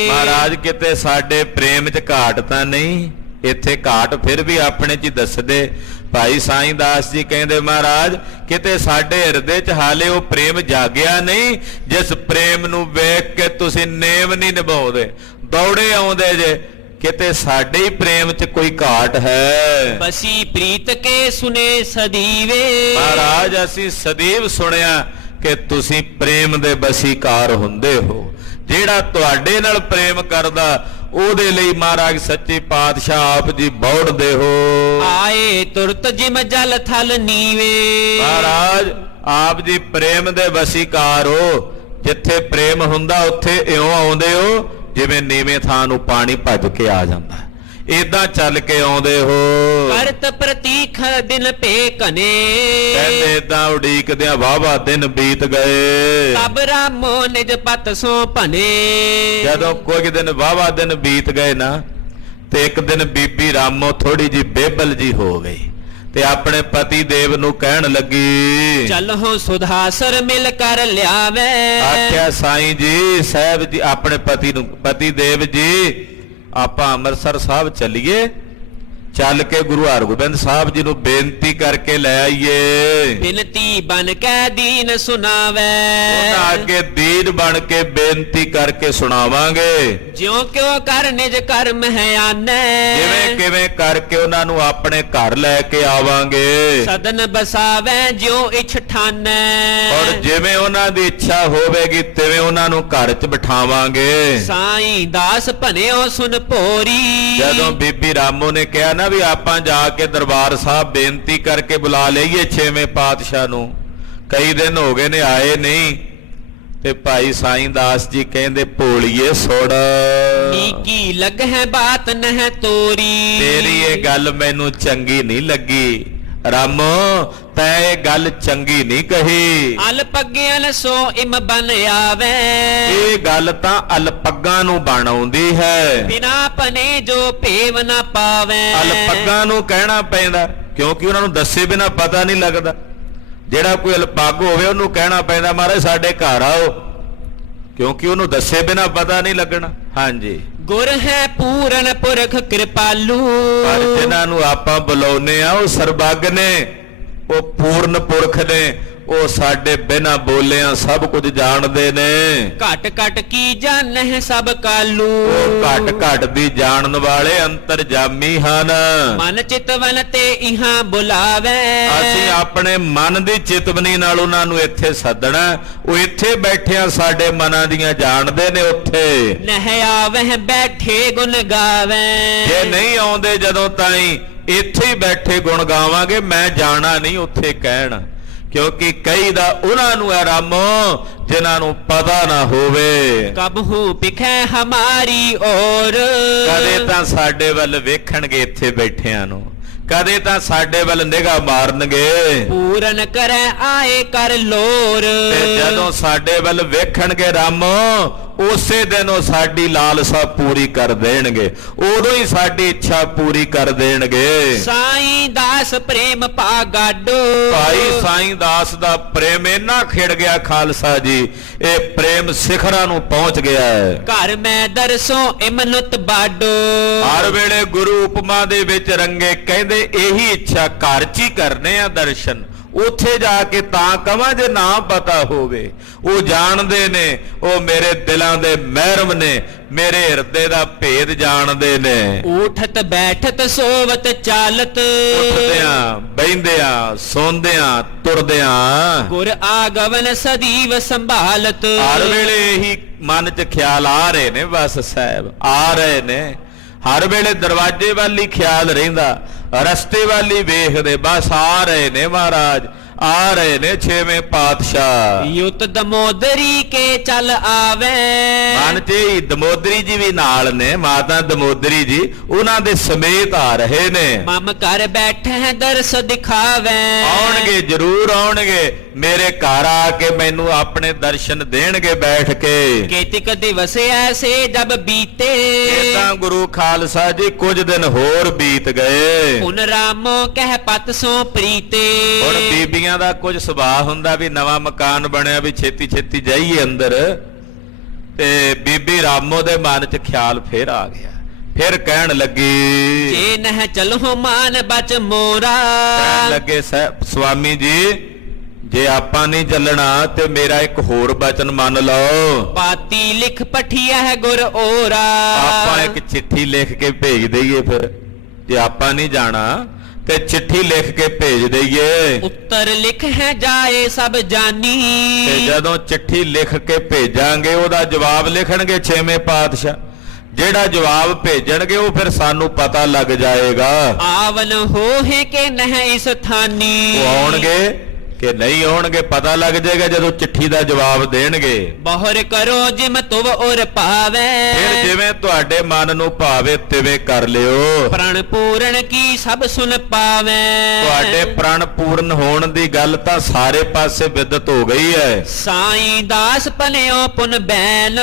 ਮਹਾਰਾਜ ਕਿਤੇ ਸਾਡੇ ਪ੍ਰੇਮ 'ਚ ਘਾਟ ਤਾਂ ਨਹੀਂ? ਇੱਥੇ ਘਾਟ ਫਿਰ ਵੀ ਆਪਣੇ 'ਚ ਦੱਸਦੇ। ਭਾਈ ਸਾਈਂ ਦਾਸ ਜੀ ਕਹਿੰਦੇ ਮਹਾਰਾਜ ਕਿਤੇ ਸਾਡੇ ਹਿਰਦੇ 'ਚ ਹਾਲੇ ਉਹ ਪ੍ਰੇਮ ਜਾਗਿਆ ਨਹੀਂ, ਜਿਸ ਪ੍ਰੇਮ ਨੂੰ ਵੇਖ ਕੇ ਤੁਸੀਂ ਨੇਮ ਨਹੀਂ ਨਿਭਾਉਂਦੇ, ਦੌੜੇ ਆਉਂਦੇ ਜੇ। ਕਿਤੇ ਸਾਡੇ ਹੀ ਪ੍ਰੇਮ 'ਚ ਕੋਈ ਘਾਟ ਹੈ। ਬਸੀ ਪ੍ਰੀਤ ਕੇ ਸੁਨੇ ਸਦੀਵੇ। ਮਹਾਰਾਜ ਅਸੀਂ ਸਦੀਵ ਸੁਣਿਆ ਕਿ ਤੁਸੀਂ ਪ੍ਰੇਮ ਦੇ ਬਸੀਕਾਰ ਹੁੰਦੇ ਹੋ। ਜਿਹੜਾ ਤੁਹਾਡੇ ਨਾਲ ਪ੍ਰੇਮ ਕਰਦਾ ਉਹਦੇ ਲਈ ਮਹਾਰਾਜ ਸੱਚੇ ਪਾਤਸ਼ਾਹ ਆਪ ਜੀ ਬੌੜਦੇ ਹੋ। ਆਏ ਤੁਰਤ ਜਿਮ ਜਲ ਥਲ ਨੀਵੇ। ਮਹਾਰਾਜ ਆਪ ਜੀ ਪ੍ਰੇਮ ਦੇ ਵਸੀਕਾਰ ਹੋ। ਜਿੱਥੇ ਪ੍ਰੇਮ ਹੁੰਦਾ ਉੱਥੇ ਇਉਂ ਆਉਂਦੇ ਹੋ ਜਿਵੇਂ ਨੀਵੇਂ ਥਾਂ ਨੂੰ ਪਾਣੀ ਭੱਜ ਕੇ ਆ ਜਾਂਦਾ, ਏਦਾਂ ਚੱਲ ਕੇ ਆਉਂਦੇ ਹੋ। ਕਰਤ ਪ੍ਰਤੀਖ ਦਿਨ ਭੇ ਕਨੇ। ਕਹਿੰਦੇ ਏਦਾਂ ਉਡੀਕਦਿਆਂ ਵਾਹਵਾ ਦਿਨ ਬੀਤ ਗਏ। ਤਬ ਰਾਮੋ ਨਿਜ ਪਤ ਸੋ ਭਨੇ। ਜਦੋਂ ਕੁਝ ਦਿਨ ਵਾਹਵਾ ਦਿਨ ਬੀਤ ਗਏ ਨਾ, ਤੇ ਇੱਕ ਦਿਨ ਬੀਬੀ ਰਾਮੋ ਥੋੜੀ ਜੀ ਬੇਬਲ ਜੀ ਹੋ ਗਈ ਤੇ ਆਪਣੇ ਪਤੀ ਦੇਵ ਨੂੰ ਕਹਿਣ ਲੱਗੀ, ਚਲੋ ਸੁਧਾਸਰ ਮਿਲ ਕਰ ਲਿਆਵੇ। ਆਖਿਆ ਸਾਈਂ ਜੀ, ਸਾਹਿਬ ਜੀ ਆਪਣੇ ਪਤੀ ਨੂੰ, ਪਤੀ ਦੇਵ ਜੀ ਆਪਾਂ ਅੰਮ੍ਰਿਤਸਰ ਸਾਹਿਬ ਚੱਲੀਏ, ਚੱਲ ਕੇ ਗੁਰੂ ਹਰਗੋਬਿੰਦ ਸਾਹਿਬ ਜੀ ਨੂੰ ਬੇਨਤੀ ਕਰਕੇ ਲੈ ਆਈਏ। ਬਿਨਤੀ ਬਨ ਕੇ ਦੀਨ ਸੁਣਾਵੇ। ਉਹਨਾਂ ਅੱਗੇ ਦੀਨ ਬਣ ਕੇ ਬੇਨਤੀ ਕਰਕੇ ਸੁਣਾਵਾਂਗੇ। ਜਿਉਂ ਕਿਉਂ ਕਰ ਨਿਜ ਕਰਮ ਹੈ ਆਨੇ। ਜਿਵੇਂ ਕਿਵੇਂ ਕਰਕੇ ਉਹਨਾਂ ਨੂੰ ਆਪਣੇ ਘਰ ਲੈ ਕੇ ਆਵਾਂਗੇ। ਸਦਨ ਬਸਾਵੇ ਜਿਉਂ ਇਛ ਠਾਨੈ। ਔਰ ਜਿਵੇਂ ਉਹਨਾਂ ਦੀ ਇੱਛਾ ਹੋਵੇਗੀ ਤਿਵੇਂ ਉਹਨਾਂ ਨੂੰ ਘਰ 'ਚ ਬਿਠਾਵਾਂਗੇ। ਸਾਈਂ ਦਾਸ ਭਨਿਓ ਸੁਨ ਭੋਰੀ। ਜਦੋਂ ਬੀਬੀ ਰਾਮੋ ਨੇ ਕਿਹਾ ਨਾ ਨਾ ਵੀ ਆਪਾਂ ਜਾ ਕੇ ਦਰਬਾਰ ਸਾਹਿਬ ਬੇਨਤੀ ਕਰਕੇ ਬੁਲਾ ਲਈਏ ਛੇਵੇਂ ਪਾਤਸ਼ਾਹ ਨੂੰ। ਕਈ ਦਿਨ ਹੋ ਗਏ ਨੇ ਆਏ ਨਹੀਂ, ਤੇ ਭਾਈ ਸਾਈਂ ਦਾਸ ਜੀ ਕਹਿੰਦੇ ਭੋਲੀਏ ਸੁਣ, ਨੀਕੀ ਲੱਗ ਹੈ ਬਾਤ ਨਹਿ ਤੋਰੀ। ਤੇਰੀ ਇਹ ਗੱਲ ਮੈਨੂੰ ਚੰਗੀ ਨਹੀਂ ਲੱਗੀ ਰਾਮੋ, ਤੈਂ ਇਹ ਗੱਲ ਚੰਗੀ ਨਹੀਂ ਕਹੀ। ਅਲਪਗਿਆਨ ਸੋ ਇਮ ਬਨ ਆਵੇ, ਇਹ ਗੱਲ ਤਾਂ ਅਲਪੱਗਾਂ ਨੂੰ ਬਣਾਉਂਦੀ ਹੈ, ਬਿਨਾ ਪਨੇ ਜੋ ਭੇਵ ਨਾ ਪਾਵੇ। ਅਲਪੱਗਾਂ ਨੂੰ ਕਹਿਣਾ ਪੈਂਦਾ ਕਿਉਂਕਿ ਉਹਨਾਂ ਨੂੰ ਦੱਸੇ ਬਿਨਾ ਪਤਾ ਨਹੀਂ ਲੱਗਦਾ। ਜਿਹੜਾ ਕੋਈ ਅਲਪੱਗ ਹੋਵੇ ਉਹਨੂੰ ਕਹਿਣਾ ਪੈਂਦਾ ਮਹਾਰਾਜ ਸਾਡੇ ਘਰ ਆਓ, ਕਿਉਂਕਿ ਉਹਨੂੰ ਦੱਸੇ ਬਿਨਾ ਪਤਾ ਨਹੀਂ ਲੱਗਣਾ। ਹਾਂਜੀ, ਗੁਰ ਹੈ ਪੂਰਨ ਪੁਰਖ ਕਿਰਪਾਲੂ। ਪਰ ਜਿਨ੍ਹਾਂ ਨੂੰ ਆਪਾਂ ਬੁਲਾਉਨੇ ਆ ਉਹ ਸਰਬੱਗ ਨੇ, ਉਹ ਪੂਰਨ ਪੁਰਖ ਨੇ, ਉਹ ਸਾਡੇ ਬਿਨਾ ਬੋਲਿਆਂ ਸਭ ਕੁਝ ਜਾਣਦੇ ਨੇ। ਘਟ ਘਟ ਕੀ ਜਾਣਹਿ ਸਭ ਕਾਲੂ, ਉਹ ਘਟ ਘਟ ਦੀ ਜਾਣਨ ਵਾਲੇ ਅੰਤਰਜਾਮੀ ਹਨ। ਮਨ ਚਿਤਵਨ ਤੇ ਇਹਾਂ ਬੁਲਾਵੇ। ਅਸੀਂ ਆਪਣੇ ਮਨ ਦੀ ਚਿਤਵਨੀ ਨਾਲ ਉਹਨਾਂ ਨੂੰ ਇੱਥੇ ਸੱਦਣਾ। ਉਹ ਇੱਥੇ ਬੈਠਿਆਂ ਸਾਡੇ ਮਨਾਂ ਦੀਆਂ ਜਾਣਦੇ ਨੇ। ਉੱਥੇ ਨਹਿ ਆਵਹਿ ਬੈਠੇ ਗੁਣ ਗਾਵੇ। ਜੇ ਨਹੀਂ ਆਉਂਦੇ ਜਦੋਂ ਤਾਈਂ ਇੱਥੇ ਹੀ ਬੈਠੇ ਗੁਣ ਗਾਵਾਂਗੇ, ਮੈਂ ਜਾਣਾ ਨਹੀਂ ਉੱਥੇ ਕਹਿਣ। ਕਿਉਂਕਿ ਕਈ ਦਾ ਉਹਨਾਂ ਨੂੰ ਹੈ ਰਾਮੋ ਜਿਨ੍ਹਾਂ ਨੂੰ ਪਤਾ ਨਾ ਹੋਵੇ। ਕਬਹੂ ਪਿਖੈ ਹਮਾਰੀ ਔਰ, ਕਦੇ ਤਾਂ ਸਾਡੇ ਵੱਲ ਵੇਖਣਗੇ ਇੱਥੇ ਬੈਠਿਆਂ ਨੂੰ, ਕਦੇ ਤਾਂ ਸਾਡੇ ਵੱਲ ਨਿਗਾਹ ਮਾਰਨਗੇ। ਪੂਰਨ ਕਰੈ ਆਏ ਕਰ ਲੋਰ, ਤੇ ਜਦੋਂ ਸਾਡੇ ਵੱਲ ਵੇਖਣਗੇ ਰਾਮੋ, ਉਸੇ ਦਿਨ ਉਹ ਸਾਡੀ ਲਾਲਸਾ ਪੂਰੀ ਕਰ ਦੇਣਗੇ, ਉਦੋਂ ਹੀ ਸਾਡੀ ਇੱਛਾ ਪੂਰੀ ਕਰ ਦੇਣਗੇ। ਸਾਈਂ ਦਾਸ ਪ੍ਰੇਮ ਪਾ ਗਾਡੋ, ਭਾਈ ਸਾਈਂ ਦਾਸ ਦਾ ਪ੍ਰੇਮ ਇੰਨਾ ਖਿੜ ਗਿਆ ਖਾਲਸਾ ਜੀ, ਇਹ ਪ੍ਰੇਮ ਸਿਖਰਾਂ ਨੂੰ ਪਹੁੰਚ ਗਿਆ ਹੈ। ਘਰ ਮੈਂ ਦਰਸੋਂ ਇਮਨੁਤ ਬਾਡੋ, ਹਰ ਵੇਲੇ ਗੁਰੂ ਉਪਮਾ ਦੇ ਵਿੱਚ ਰੰਗੇ ਕਹਿੰਦੇ ਇਹੀ ਇੱਛਾ ਘਰ 'ਚ ਹੀ ਕਰਨੇ ਆ ਦਰਸ਼ਨ। ਉੱਥੇ ਜਾ ਕੇ ਤਾਂ ਕਵਾਂ ਜੇ ਨਾ ਪਤਾ ਹੋਵੇ। ਉਹ ਜਾਣਦੇ ਨੇ, ਉਹ ਮੇਰੇ ਦਿਲਾਂ ਦੇ ਮਹਿਰਮ ਨੇ, ਮੇਰੇ ਹਿਰਦੇ ਦਾ ਭੇਦ ਜਾਣਦੇ ਨੇ। ਉਠਤ ਬੈਠਤ ਸੋਵਤ ਚਾਲਤ, ਉੱਠਦਿਆਂ ਬਹਿੰਦਿਆਂ ਸੌਂਦਿਆਂ ਤੁਰਦਿਆਂ ਗੁਰ ਆਗਵਨ ਸਦੀਵ ਸੰਭਾਲਤ। ਹਰ ਵੇਲੇ ਇਹੀ ਮਨ 'ਚ ਖਿਆਲ ਆ ਰਹੇ ਨੇ, ਬਸ ਸਾਹਿਬ ਆ ਰਹੇ ਨੇ। ਹਰ ਵੇਲੇ ਦਰਵਾਜ਼ੇ ਵੱਲ ਹੀ ਖਿਆਲ ਰਹਿੰਦਾ, ਰਸਤੇ ਵੱਲ ਹੀ ਵੇਖਦੇ, ਬਸ ਆ ਰਹੇ ਨੇ ਮਹਾਰਾਜ, ਆ ਰਹੇ ਨੇ ਛੇਵੇਂ ਪਾਤਸ਼ਾਹ। ਯੁਤ ਦਮੋਦਰੀ ਕੇ ਚੱਲ ਆਵੇ, ਮਨ 'ਚ ਹੀ ਦਮੋਦਰੀ ਜੀ ਵੀ ਨਾਲ ਨੇ, ਮਾਤਾ ਦਮੋਦਰੀ ਜੀ ਉਹਨਾਂ ਦੇ ਸਮੇਤ ਆ ਰਹੇ ਨੇ। ਮਮ ਘਰ ਬੈਠੇ ਦਰਸ ਦਿਖਾਵੇ, ਆਉਣਗੇ ਜ਼ਰੂਰ ਆਉਣਗੇ, ਮੇਰੇ ਘਰ ਆ ਕੇ ਮੈਨੂੰ ਆਪਣੇ ਦਰਸ਼ਨ ਦੇਣਗੇ ਬੈਠ ਕੇ। ਕੇਤਿਕ ਦਿਵਸ ਐਸੇ ਜਬ ਬੀਤੇ, ਇਦਾਂ ਗੁਰੂ ਖਾਲਸਾ ਜੀ ਕੁਝ ਦਿਨ ਹੋਰ ਬੀਤ ਗਏ। ਪੁਨ ਰਾਮੋ ਕਹਿ ਪਤ ਸੋ ਪ੍ਰੀਤੇ। ਹੁਣ ਬੀਬੀਆਂ ਦਾ ਕੁਝ ਸੁਭਾਅ ਹੁੰਦਾ ਵੀ ਨਵਾਂ ਮਕਾਨ ਬਣਿਆ ਵੀ ਛੇਤੀ ਛੇਤੀ ਜਾਈਏ ਅੰਦਰ, ਤੇ ਬੀਬੀ ਰਾਮੋ ਦੇ ਮਨ 'ਚ ਖਿਆਲ ਫੇਰ ਆ ਗਿਆ। ਫਿਰ ਕਹਿਣ ਲੱਗੀ, ਜੇ ਨਹਿ ਚਲੋ ਮਾਨ ਬਚ ਮੋਰਾ। ਕਹਿਣ ਲੱਗੇ ਸੁਆਮੀ ਜੀ, ਜੇ ਆਪਾਂ ਨਹੀਂ ਚੱਲਣਾ ਤੇ ਮੇਰਾ ਇੱਕ ਹੋਰ ਬਚਨ ਮੰਨ ਲਓ। ਪਾਤੀ ਲਿਖ ਪਠੀਆ ਹੈ ਗੁਰ ਓਰਾ। ਆਪਾਂ ਇੱਕ ਚਿੱਠੀ ਲਿਖ ਕੇ ਭੇਜ ਦਈਏ। ਫਿਰ ਜੇ ਆਪਾਂ ਨਹੀਂ ਜਾਣਾ ਤੇ ਚਿੱਠੀ ਲਿਖ ਕੇ ਭੇਜ ਦਈਏ। ਉੱਤਰ ਲਿਖ ਹੈ ਜਾਏ ਸਭ ਜਾਨੀ। ਤੇ ਜਦੋਂ ਚਿੱਠੀ ਲਿਖ ਕੇ ਭੇਜਾਂਗੇ ਉਹਦਾ ਜਵਾਬ ਲਿਖਣਗੇ ਛੇਵੇਂ ਪਾਤਸ਼ਾਹ। ਜਿਹੜਾ ਜਵਾਬ ਭੇਜਣਗੇ ਉਹ ਫਿਰ ਸਾਨੂੰ ਪਤਾ ਲੱਗ ਜਾਏਗਾ ਆਵਨ ਹੋਏ ਕਿ ਨਹੀਂ ਸਥਾਨੀ। ਉਹ ਆਉਣਗੇ ਕਿ ਨਹੀਂ ਆਉਣਗੇ, ਪਤਾ ਲੱਗ ਜਾਏਗਾ ਜਦੋਂ ਚਿੱਠੀ ਦਾ ਜਵਾਬ ਦੇਣਗੇ। ਬਹੁਰ ਕਰੋ ਜਿਮ ਤੁਵ ਉਰ ਪਾਵੇ। ਫਿਰ ਜਿਵੇਂ ਤੁਹਾਡੇ ਮਨ ਨੂੰ ਭਾਵੇ ਤਿਵੇਂ ਕਰ ਲਿਓ। ਪ੍ਰਣ ਪੂਰਨ ਕੀ ਸਭ ਸੁਨ ਪਾਵੇ। ਤੁਹਾਡੇ ਪ੍ਰਣ ਪੂਰਨ ਹੋਣ ਦੀ ਗੱਲ ਤਾਂ ਸਾਰੇ ਪਾਸੇ ਵਿਦਤ ਹੋ ਗਈ ਹੈ। ਸਾਈਂ ਦਾਸ ਪਨਿਓ ਪੁਨ ਬੈਨ।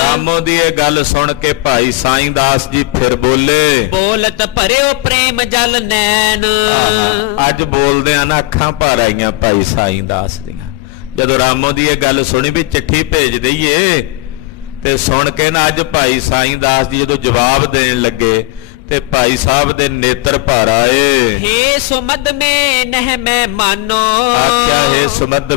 ਰਾਮੋ ਦੀ ਇਹ ਗੱਲ ਸੁਣ ਕੇ ਭਾਈ ਸਾਈਂ ਦਾਸ ਜੀ ਫਿਰ ਬੋਲੇ, ਬੋਲਤ ਭਰਿਓ ਪ੍ਰੇਮ ਜਲ ਨੈਣ। ਅੱਜ ਬੋਲਦੇ ਆ ਨਾ ਅੱਖਾਂ ਭਰ ਆਈਆਂ ਭਾਈ ਸਾਈਂ ਦਾਸ ਦੀਆਂ। ਜਦੋਂ ਰਾਮੋ ਦੀ ਇਹ ਗੱਲ ਸੁਣੀ ਵੀ ਚਿੱਠੀ ਭੇਜ ਦਈਏ, ਤੇ ਸੁਣ ਕੇ ਨਾ ਅੱਜ ਭਾਈ ਸਾਈਂ ਦਾਸ ਜੀ ਜਦੋਂ ਜਵਾਬ ਦੇਣ ਲੱਗੇ ਤੇ ਭਾਈ ਸਾਹਿਬ ਦੇ ਨੇਤਰ ਭਰ ਆਏ। ਹੇ ਸੁਮਦ ਮੈਂ ਨਹਿ ਮੈਂ ਮਾਨੋ। ਆਖਿਆ ਹੈ ਸੁਮਦ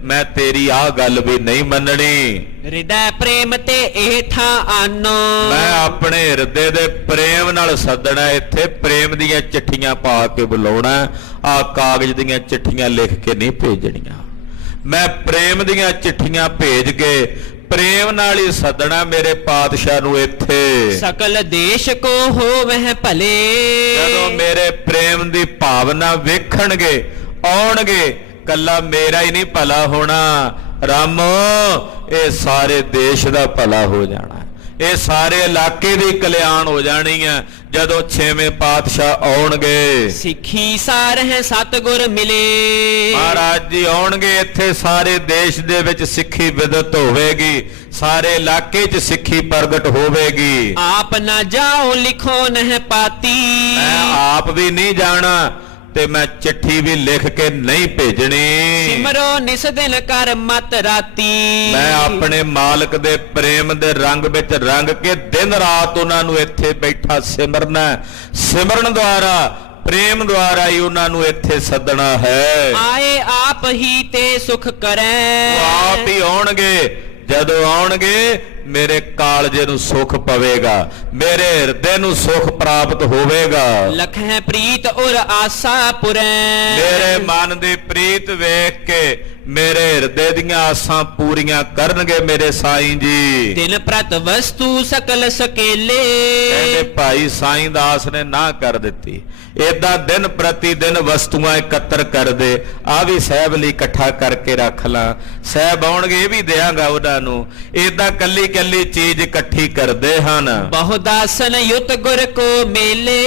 ਮੈਂ ਤੇਰੀ ਆਹ ਗੱਲ ਵੀ ਨਹੀਂ ਮੰਨਣੀ। ਹਿਰਦੈ ਪ੍ਰੇਮ ਤੇ ਇਹ ਥਾਂ ਆਨੋ। ਮੈਂ ਆਪਣੇ ਹਿਰਦੇ ਦੇ ਪ੍ਰੇਮ ਨਾਲ ਸੱਦਣਾ, ਇੱਥੇ ਪ੍ਰੇਮ ਦੀਆਂ ਚਿੱਠੀਆਂ ਪਾ ਕੇ ਬੁਲਾਉਣਾ। ਆਹ ਕਾਗਜ਼ ਦੀਆਂ ਚਿੱਠੀਆਂ ਲਿਖ ਕੇ ਨਹੀਂ ਭੇਜਣੀਆਂ। ਮੈਂ ਪ੍ਰੇਮ ਦੀਆਂ ਚਿੱਠੀਆਂ ਭੇਜ ਕੇ ਪ੍ਰੇਮ ਨਾਲ ਹੀ ਸੱਦਣਾ ਮੇਰੇ ਪਾਤਸ਼ਾਹ ਨੂੰ ਇੱਥੇ। ਸਕਲ ਦੇਸ਼ ਕੋ ਹੋਵਹਿ ਭਲੇ। ਜਦੋਂ ਮੇਰੇ ਪ੍ਰੇਮ ਦੀ ਭਾਵਨਾ ਵੇਖਣਗੇ ਆਉਣਗੇ, ਕੱਲਾ ਮੇਰਾ ਹੀ ਨਹੀਂ ਭਲਾ ਹੋਣਾ ਰਾਮੋ, ਇਹ ਸਾਰੇ ਦੇਸ਼ ਦਾ ਭਲਾ ਹੋ ਜਾਣਾ, ਇਹ ਸਾਰੇ ਇਲਾਕੇ ਦੀ ਕਲਿਆਣ ਹੋ ਜਾਣੀ ਹੈ ਜਦੋਂ ਛੇਵੇਂ ਪਾਤਸ਼ਾਹ ਆਉਣਗੇ। ਸਿੱਖੀ ਸਾਰਹਿ ਸਤਿਗੁਰ ਮਿਲੇ। ਮਹਾਰਾਜ ਜੀ ਆਉਣਗੇ ਇੱਥੇ, ਸਾਰੇ ਦੇਸ਼ ਦੇ ਵਿੱਚ ਸਿੱਖੀ ਵਿਦਤ ਹੋਵੇਗੀ, ਸਾਰੇ ਇਲਾਕੇ 'ਚ ਸਿੱਖੀ ਪ੍ਰਗਟ ਹੋਵੇਗੀ। ਆਪ ਨਾ ਜਾਓ ਲਿਖੋ ਨਹਿ ਪਾਤੀ। ਮੈਂ ਆਪ ਵੀ ਨਹੀਂ ਜਾਣਾ ਤੇ ਮੈਂ ਚਿੱਠੀ ਵੀ ਲਿਖ ਕੇ ਨਹੀਂ ਭੇਜਣੀ। ਸਿਮਰੋ ਨਿਸ ਦਿਨ ਕਰ ਮਤ ਰਾਤੀ। ਮੈਂ ਆਪਣੇ ਮਾਲਕ ਦੇ ਪ੍ਰੇਮ ਦੇ ਰੰਗ ਵਿੱਚ ਰੰਗ ਕੇ ਦਿਨ ਰਾਤ ਉਹਨਾਂ ਨੂੰ ਇੱਥੇ ਬੈਠਾ ਸਿਮਰਨਾ, ਸਿਮਰਨ ਦੁਆਰਾ ਪ੍ਰੇਮ ਦੁਆਰਾ ਹੀ ਉਹਨਾਂ ਨੂੰ ਇੱਥੇ ਸੱਦਣਾ ਹੈ। ਆਏ ਆਪ ਹੀ ਤੇ ਸੁਖ ਕਰੈ। ਉਹ ਆਪ ਹੀ ਆਉਣਗੇ, ਜਦੋਂ ਆਉਣਗੇ ਮੇਰੇ ਕਾਲਜੇ ਨੂੰ ਸੁਖ ਪਵੇਗਾ, ਮੇਰੇ ਹਿਰਦੇ ਨੂੰ ਸੁਖ ਪ੍ਰਾਪਤ ਹੋਵੇਗਾ। ਲਖੈ ਪ੍ਰੀਤ ਔਰ ਆਸਾ ਪੁਰੈ। ਮੇਰੇ ਮਨ ਦੀ ਪ੍ਰੀਤ ਵੇਖ ਕੇ ਮੇਰੇ ਹਿਰਦੇ ਦੀਆਂ ਆਸਾਂ ਪੂਰੀਆਂ ਕਰਨਗੇ ਮੇਰੇ ਸਾਈਂ ਜੀ। ਦਿਨ ਪ੍ਰਤ ਵਸਤੂ ਸਕਲ ਸਕੇਲੇ। ਕਹਿੰਦੇ ਭਾਈ ਸਾਈਂ ਦਾਸ ਨੇ ਨਾ ਕਰ ਦਿੱਤੀ, ਏਦਾਂ ਦਿਨ ਪ੍ਰਤੀ ਦਿਨ ਵਸਤੂਆਂ ਇਕੱਤਰ ਕਰਦੇ, ਆ ਵੀ ਸਾਹਿਬ ਲਈ ਇਕੱਠਾ ਕਰਕੇ ਰੱਖ ਲਾਂ, ਸਾਹਿਬ ਆਉਣਗੇ ਇਹ ਵੀ ਦਿਆਂਗਾ ਉਹਨਾਂ ਨੂੰ। ਏਦਾਂ ਕੱਲੀ ਕੱਲੀ ਚੀਜ਼ ਇਕੱਠੀ ਕਰਦੇ ਹਨ। ਬਹੁਦਾਸਨ ਯੁਤ ਗੁਰ ਕੋ ਮੇਲੇ।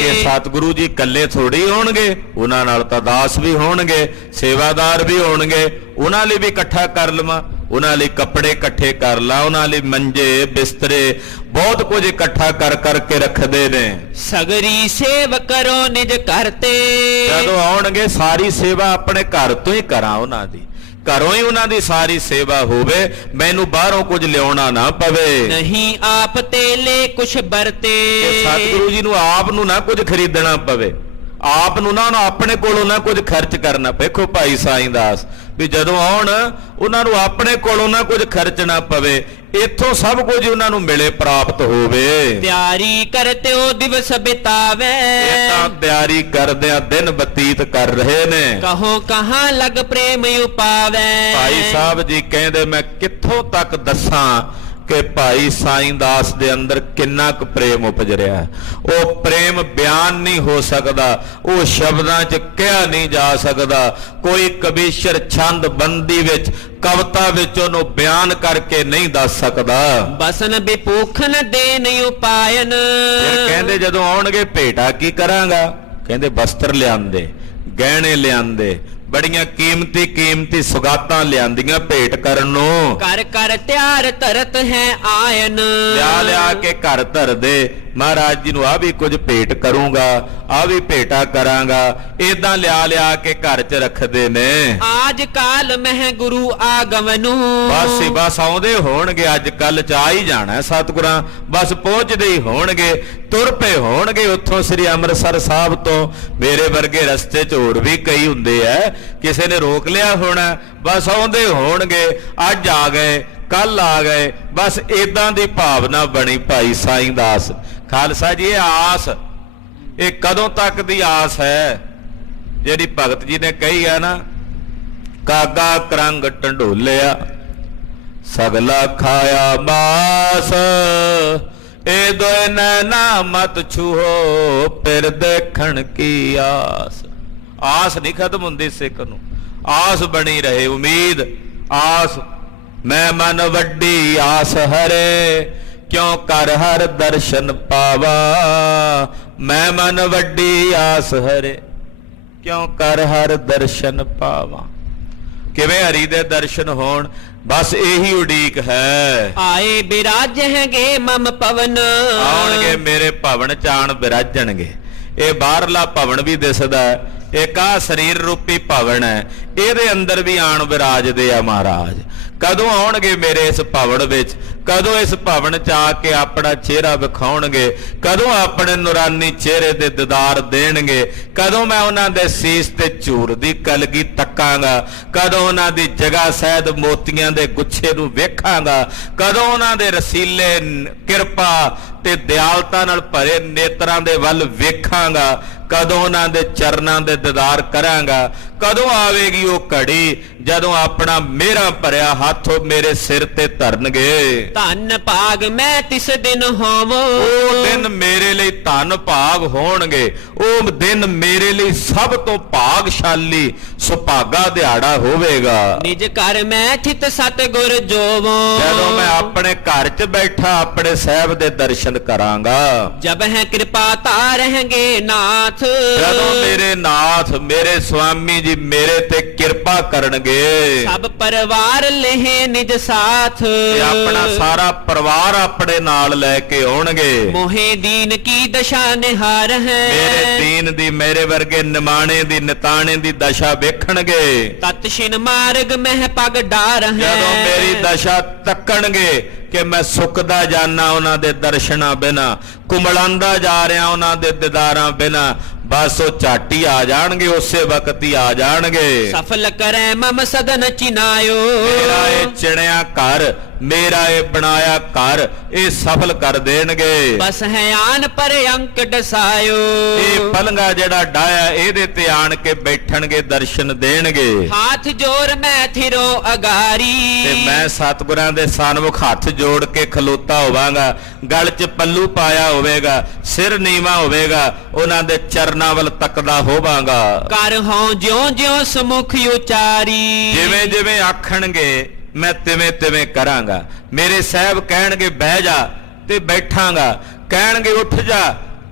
ਇਹ ਸਤਿਗੁਰੂ ਜੀ ਇਕੱਲੇ ਥੋੜੀ ਹੋਣਗੇ, ਉਹਨਾਂ ਨਾਲ ਤਾਂ ਦਾਸ ਵੀ ਹੋਣਗੇ, ਸੇਵਾਦਾਰ ਵੀ ਹੋਣਗੇ, ਉਹਨਾਂ ਲਈ ਵੀ ਇਕੱਠਾ ਕਰ ਲਵਾਂ, ਉਹਨਾਂ ਲਈ ਕੱਪੜੇ ਇਕੱਠੇ ਕਰ ਲਾ, ਉਹਨਾਂ ਲਈ ਮੰਜੇ ਬਿਸਤਰੇ ਬਹੁਤ ਕੁਝ ਇਕੱਠਾ ਕਰ ਕਰਕੇ ਰੱਖਦੇ ਨੇ। ਸਗਰੀ ਸੇਵ ਕਰੋ ਨਿਜ ਘਰ ਤੇ। ਜਦੋਂ ਆਉਣਗੇ ਸਾਰੀ ਸੇਵਾ ਆਪਣੇ ਘਰ ਤੋਂ ਹੀ ਕਰਾਂ, ਉਹਨਾਂ ਦੀ ਘਰੋਂ ਹੀ ਉਹਨਾਂ ਦੀ ਸਾਰੀ ਸੇਵਾ ਹੋਵੇ, ਮੈਨੂੰ ਬਾਹਰੋਂ ਕੁਝ ਲਿਆਉਣਾ ਨਾ ਪਵੇ। ਨਹੀਂ ਆਪ ਤੇ ਲੈ ਕੁਛ ਬਰਤੇ। ਸਤਿਗੁਰੂ ਜੀ ਨੂੰ ਆਪ ਨੂੰ ਨਾ ਕੁਝ ਖਰੀਦਣਾ ਪਵੇ, ਆਪ ਨੂੰ ਨਾ ਆਪਣੇ ਕੋਲੋਂ ਨਾ ਕੁਝ ਖਰਚ ਕਰਨਾ। ਵੇਖੋ ਭਾਈ ਸਾਈਂ ਦਾਸ ਵੀ ਜਦੋਂ ਆਉਣ ਉਹਨਾਂ ਨੂੰ ਆਪਣੇ ਕੋਲੋਂ ਨਾ ਕੁਝ ਖਰਚਣਾ ਪਵੇ, ਇੱਥੋਂ ਸਭ ਕੁਝ ਉਹਨਾਂ ਨੂੰ ਮਿਲੇ ਪ੍ਰਾਪਤ ਹੋਵੇ। ਤਿਆਰੀ ਕਰਤੇ ਉਹ ਦਿਵਸ ਬਿਤਾਵੇ। ਇਹ ਤਾਂ ਤਿਆਰੀ ਕਰਦਿਆਂ ਦਿਨ ਬਤੀਤ ਕਰ ਰਹੇ ਨੇ। ਕਹੋ ਕਹਾਂ ਲਗ ਪ੍ਰੇਮ ਉਪਾਵੇ। ਭਾਈ ਸਾਹਿਬ ਜੀ ਕਹਿੰਦੇ ਮੈਂ ਕਿੱਥੋਂ ਤੱਕ ਦੱਸਾਂ ਕਿ ਭਾਈ ਸਾਈਂ ਦਾਸ ਦੇ ਅੰਦਰ ਕਿੰਨਾ ਕੁ ਪ੍ਰੇਮ ਉਪਜ ਰਿਹਾ। ਉਹ ਪ੍ਰੇਮ ਬਿਆਨ ਨਹੀਂ ਹੋ ਸਕਦਾ, ਉਹ ਸ਼ਬਦਾਂ 'ਚ ਕਿਹਾ ਨਹੀਂ ਜਾ ਸਕਦਾ। ਕੋਈ ਕਵੀਸ਼ਰ ਛੰਦ ਬੰਦੀ ਵਿੱਚ ਕਵਿਤਾ ਵਿੱਚ ਉਹਨੂੰ ਬਿਆਨ ਕਰਕੇ ਨਹੀਂ ਦੱਸ ਸਕਦਾ। ਬਸਨ ਬਿਪੂਖਨ ਦੇ ਨਹੀਂ ਉਪਾਇਨ। ਫਿਰ ਕਹਿੰਦੇ ਜਦੋਂ ਆਉਣਗੇ ਭੇਟਾ ਕੀ ਕਰਾਂਗਾ? ਕਹਿੰਦੇ ਵਸਤਰ ਲਿਆਂਦੇ, ਗਹਿਣੇ ਲਿਆਂਦੇ, ਬੜੀਆਂ ਕੀਮਤੀ ਕੀਮਤੀ ਸੁਗਾਤਾਂ ਲਿਆਂਦੀਆਂ ਭੇਟ ਕਰਨ ਨੂੰ। ਕਰ ਕਰ ਤਿਆਰ ਧਰਤ ਹੈ ਆਇਨ। ਲਿਆ ਲਿਆ ਕੇ ਘਰ ਧਰਦੇ, ਮਹਾਰਾਜ ਜੀ ਨੂੰ ਆ ਵੀ ਕੁਝ ਭੇਟ ਕਰੂੰਗਾ, ਆ ਵੀ ਭੇਟਾ ਕਰਾਂਗਾ, ਏਦਾਂ ਲਿਆ ਲਿਆ ਕੇ ਘਰ 'ਚ ਰੱਖਦੇ ਨੇ। ਆਜ ਕਾਲ ਮਹਿ ਗੁਰੂ ਆਗਮਨੂ। ਬਸ ਹੀ ਬਸ ਆਉਂਦੇ ਹੋਣਗੇ, ਅੱਜ ਕੱਲ 'ਚ ਆ ਹੀ ਜਾਣਾ ਸਤਿਗੁਰਾਂ, ਬਸ ਪਹੁੰਚਦੇ ਹੀ ਹੋਣਗੇ, ਤੁਰ ਪਏ ਹੋਣਗੇ ਉੱਥੋਂ ਸ੍ਰੀ ਅੰਮ੍ਰਿਤਸਰ ਸਾਹਿਬ ਤੋਂ। ਮੇਰੇ ਵਰਗੇ ਰਸਤੇ 'ਚ ਹੋਰ ਵੀ ਕਈ ਹੁੰਦੇ ਐ, ਕਿਸੇ ਨੇ ਰੋਕ ਲਿਆ ਹੋਣਾ, ਬਸ ਆਉਂਦੇ ਹੋਣਗੇ, ਅੱਜ ਆ ਗਏ ਕੱਲ ਆ ਗਏ, ਬਸ ਏਦਾਂ ਦੀ ਭਾਵਨਾ ਬਣੀ ਭਾਈ ਸਾਈਂ ਦਾਸ। ਖਾਲਸਾ ਜੀ ਇਹ ਆਸ, ਇਹ ਕਦੋਂ ਤੱਕ ਦੀ ਆਸ ਹੈ ਜਿਹੜੀ ਭਗਤ ਜੀ ਨੇ ਕਹੀ ਹੈ ਨਾ, ਕਾਗਾ ਕਰੰਗ ਢੰਡੋਲਿਆ ਸਗਲਾ ਖਾਇਆ ਮਾਸ, ਇਹ ਦੋਇ ਨੈਣਾ ਮਤ ਛੂਹੋ ਫਿਰ ਦੇਖਣ ਕੀ ਆਸ। ਆਸ ਨਹੀਂ ਖਤਮ ਹੁੰਦੀ ਸਿੱਖ ਨੂੰ, ਆਸ ਬਣੀ ਰਹੇ, ਉਮੀਦ ਆਸ। ਮੈਂ ਮਨ ਵੱਡੀ ਆਸ ਹਰੇ ਕਿਉਂ ਕਰ ਹਰ ਦਰਸ਼ਨ ਪਾਵਾ। ਮੈਂ ਮਨ ਵੱਡੀ ਆਸ ਹਰੇ ਕਿਉਂ ਕਰ ਹਰ ਦਰਸ਼ਨ ਪਾਵਾ। ਕਿਵੇਂ ਹਰੀ ਦੇ ਦਰਸ਼ਨ ਹੋਣ, ਬਸ ਇਹੀ ਉਡੀਕ ਹੈ। ਆਏ ਬਿਰਾਜਹਿਗੇ ਮਮ ਪਵਨ। ਆਉਣਗੇ ਮੇਰੇ ਭਵਨ ਚਾਣ ਬਿਰਾਜਣਗੇ। ਇਹ ਬਾਹਰਲਾ ਭਵਨ ਵੀ ਦਿਸਦਾ, ਇੱਕ ਆ ਸਰੀਰ ਰੂਪੀ ਭਵਨ ਹੈ, ਇਹਦੇ ਅੰਦਰ ਵੀ ਆਣ ਬਿਰਾਜਦੇ ਆ ਮਹਾਰਾਜ। ਕਦੋਂ ਆਉਣਗੇ ਮੇਰੇ ਇਸ ਭਵਨ ਵਿੱਚ? ਕਦੋਂ ਇਸ ਭਵਨ 'ਚ ਆ ਕੇ ਆਪਣਾ ਚਿਹਰਾ ਵਿਖਾਉਣਗੇ? ਕਦੋਂ ਆਪਣੇ ਨੂਰਾਨੀ ਚਿਹਰੇ ਦੇ ਦੀਦਾਰ ਦੇਣਗੇ? ਕਦੋਂ ਮੈਂ ਉਹਨਾਂ ਦੇ ਸੀਸ ਤੇ ਝੂਰ ਦੀ ਕਲਗੀ ਤੱਕਾਂਗਾ? ਕਦੋਂ ਉਹਨਾਂ ਦੀ ਜਗ੍ਹਾ ਸਹਿਤ ਮੋਤੀਆਂ ਦੇ ਗੁੱਛੇ ਨੂੰ ਵੇਖਾਂਗਾ? ਕਦੋਂ ਉਹਨਾਂ ਦੇ ਰਸੀਲੇ ਕਿਰਪਾ ਤੇ ਦਿਆਲਤਾ ਨਾਲ ਭਰੇ ਨੇਤਰਾਂ ਦੇ ਵੱਲ ਵੇਖਾਂਗਾ? ਕਦੋਂ ਉਹਨਾਂ ਦੇ ਚਰਨਾਂ ਦੇ ਦੀਦਾਰ ਕਰਾਂਗਾ? ਕਦੋਂ ਆਵੇਗੀ ਉਹ ਘੜੀ ਜਦੋਂ ਆਪਣਾ ਮੇਰਾ ਭਰਿਆ ਹੱਥ ਉਹ ਮੇਰੇ ਸਿਰ ਤੇ ਧਰਨਗੇ। ਧੰਨ ਭਾਗ ਮੈਂ ਤਿਸ ਦਿਨ ਹੋਵਾਂ, ਉਹ ਦਿਨ ਮੇਰੇ ਲਈ ਧੰਨ ਭਾਗ ਹੋਣਗੇ। ਉਹ ਦਿਨ ਮੇਰੇ ਲਈ ਸਭ ਤੋਂ ਭਾਗਸ਼ਾਲੀ ਸੁਭਾਗਾ ਦਿਹਾੜਾ ਹੋਵੇਗਾ। ਨਿਜ ਘਰ ਮੈਂ ਥਿਤ ਸਤਿਗੁਰ ਜੋਵਾਂ, ਜਦੋਂ ਮੈਂ ਆਪਣੇ ਘਰ 'ਚ ਬੈਠਾ ਆਪਣੇ ਸਾਹਿਬ ਦੇ ਦਰਸ਼ਨ ਕਰਾਂਗਾ। ਜਬ ਹੈ ਕਿਰਪਾ ਤਾਰਹਿਗੇ ਨਾਥ, ਜਦੋਂ ਮੇਰੇ ਨਾਥ ਮੇਰੇ ਸੁਆਮੀ ਜੀ ਮੇਰੇ ਤੇ ਕਿਰਪਾ ਕਰਨਗੇ। ਸਭ ਪਰਿਵਾਰ ਲਹਿ ਨਿਜ ਸਾਥ, ਤੇ ਆਪਣਾ ਸਾਰਾ ਪਰਿਵਾਰ ਆਪਣੇ ਨਾਲ ਲੈ ਕੇ ਆਉਣਗੇ। ਮੋਹੇ ਦੀਨ ਕੀ ਦਸ਼ਾ ਨਿਹਾਰ ਹੈ, ਮੇਰੇ ਦੀਨ ਦੀ ਮੇਰੇ ਵਰਗੇ ਨਿਮਾਣੇ ਦੀ ਨਿਤਾਣੇ ਦੀ ਦਸ਼ਾ ਵੇਖਣਗੇ। ਤਤ ਛਿਨ ਮਾਰਗ ਮਹਿ ਪਗ ਡਾਰ ਹੈ, ਜਦੋਂ ਮੇਰੀ ਦਸ਼ਾ ਤੱਕਣਗੇ ਕਿ ਮੈਂ ਸੁੱਕਦਾ ਜਾਣਾ ਉਹਨਾਂ ਦੇ ਦਰਸ਼ਨਾਂ ਬਿਨਾ, ਕੁਮਲਾਂਦਾ ਜਾ ਰਿਹਾ ਉਹਨਾਂ ਦੇ ਦਿਦਾਰਾਂ ਬਿਨਾ, ਬਸ ਉਹ ਝਾਟੀ ਆ ਜਾਣਗੇ, ਉਸੇ ਵਕਤ ਹੀ ਆ ਜਾਣਗੇ। ਸਫਲ ਕਰੈ ਮਮ ਸਦਨ ਚਿਨਾਇਓ, ਮੇਰਾ ਇਹ ਚਿਣਿਆ ਘਰ ਮੇਰਾ ਇਹ ਬਣਾਇਆ ਘਰ ਇਹ ਸਫਲ ਕਰ ਦੇਣਗੇ। ਬਸ ਹੈ ਆਨ ਪਰ ਅੰਕ ਡਸਾਇਓ, ਇਹ ਪਲੰਗਾ ਜਿਹੜਾ ਡਾਇਆ ਇਹਦੇ ਤੇ ਆਣ ਕੇ ਬੈਠਣਗੇ ਦਰਸ਼ਨ ਦੇਣਗੇ। ਹਾਥ ਜੋਰ ਮੈਂ ਥਿਰੋ ਅਗਾਰੀ, ਤੇ ਮੈਂ ਸਤਿਗੁਰਾਂ ਦੇ ਸਨਮੁਖ ਹੱਥ ਜੋੜ ਕੇ ਖਲੋਤਾ ਹੋਵਾਂਗਾ। ਗਲ 'ਚ ਪੱਲੂ ਪਾਇਆ ਹੋਵੇਗਾ, ਸਿਰ ਨੀਵਾ ਹੋਵੇਗਾ, ਉਹਨਾਂ ਦੇ ਚਰਨਾਂ ਵੱਲ ਤੱਕਦਾ ਹੋਵਾਂਗਾ। ਕਰ ਹੋਂ ਜਿਉਂ ਜਿਉਂ ਸਮੁਖ ਉਚਾਰੀ, ਜਿਵੇਂ ਜਿਵੇਂ ਆਖਣਗੇ ਮੈਂ ਤਿਵੇਂ ਤਿਵੇਂ ਕਰਾਂਗਾ। ਮੇਰੇ ਸਾਹਿਬ ਕਹਿਣਗੇ ਬਹਿ ਜਾ ਤੇ ਬੈਠਾਂਗਾ, ਕਹਿਣਗੇ ਉੱਠ ਜਾ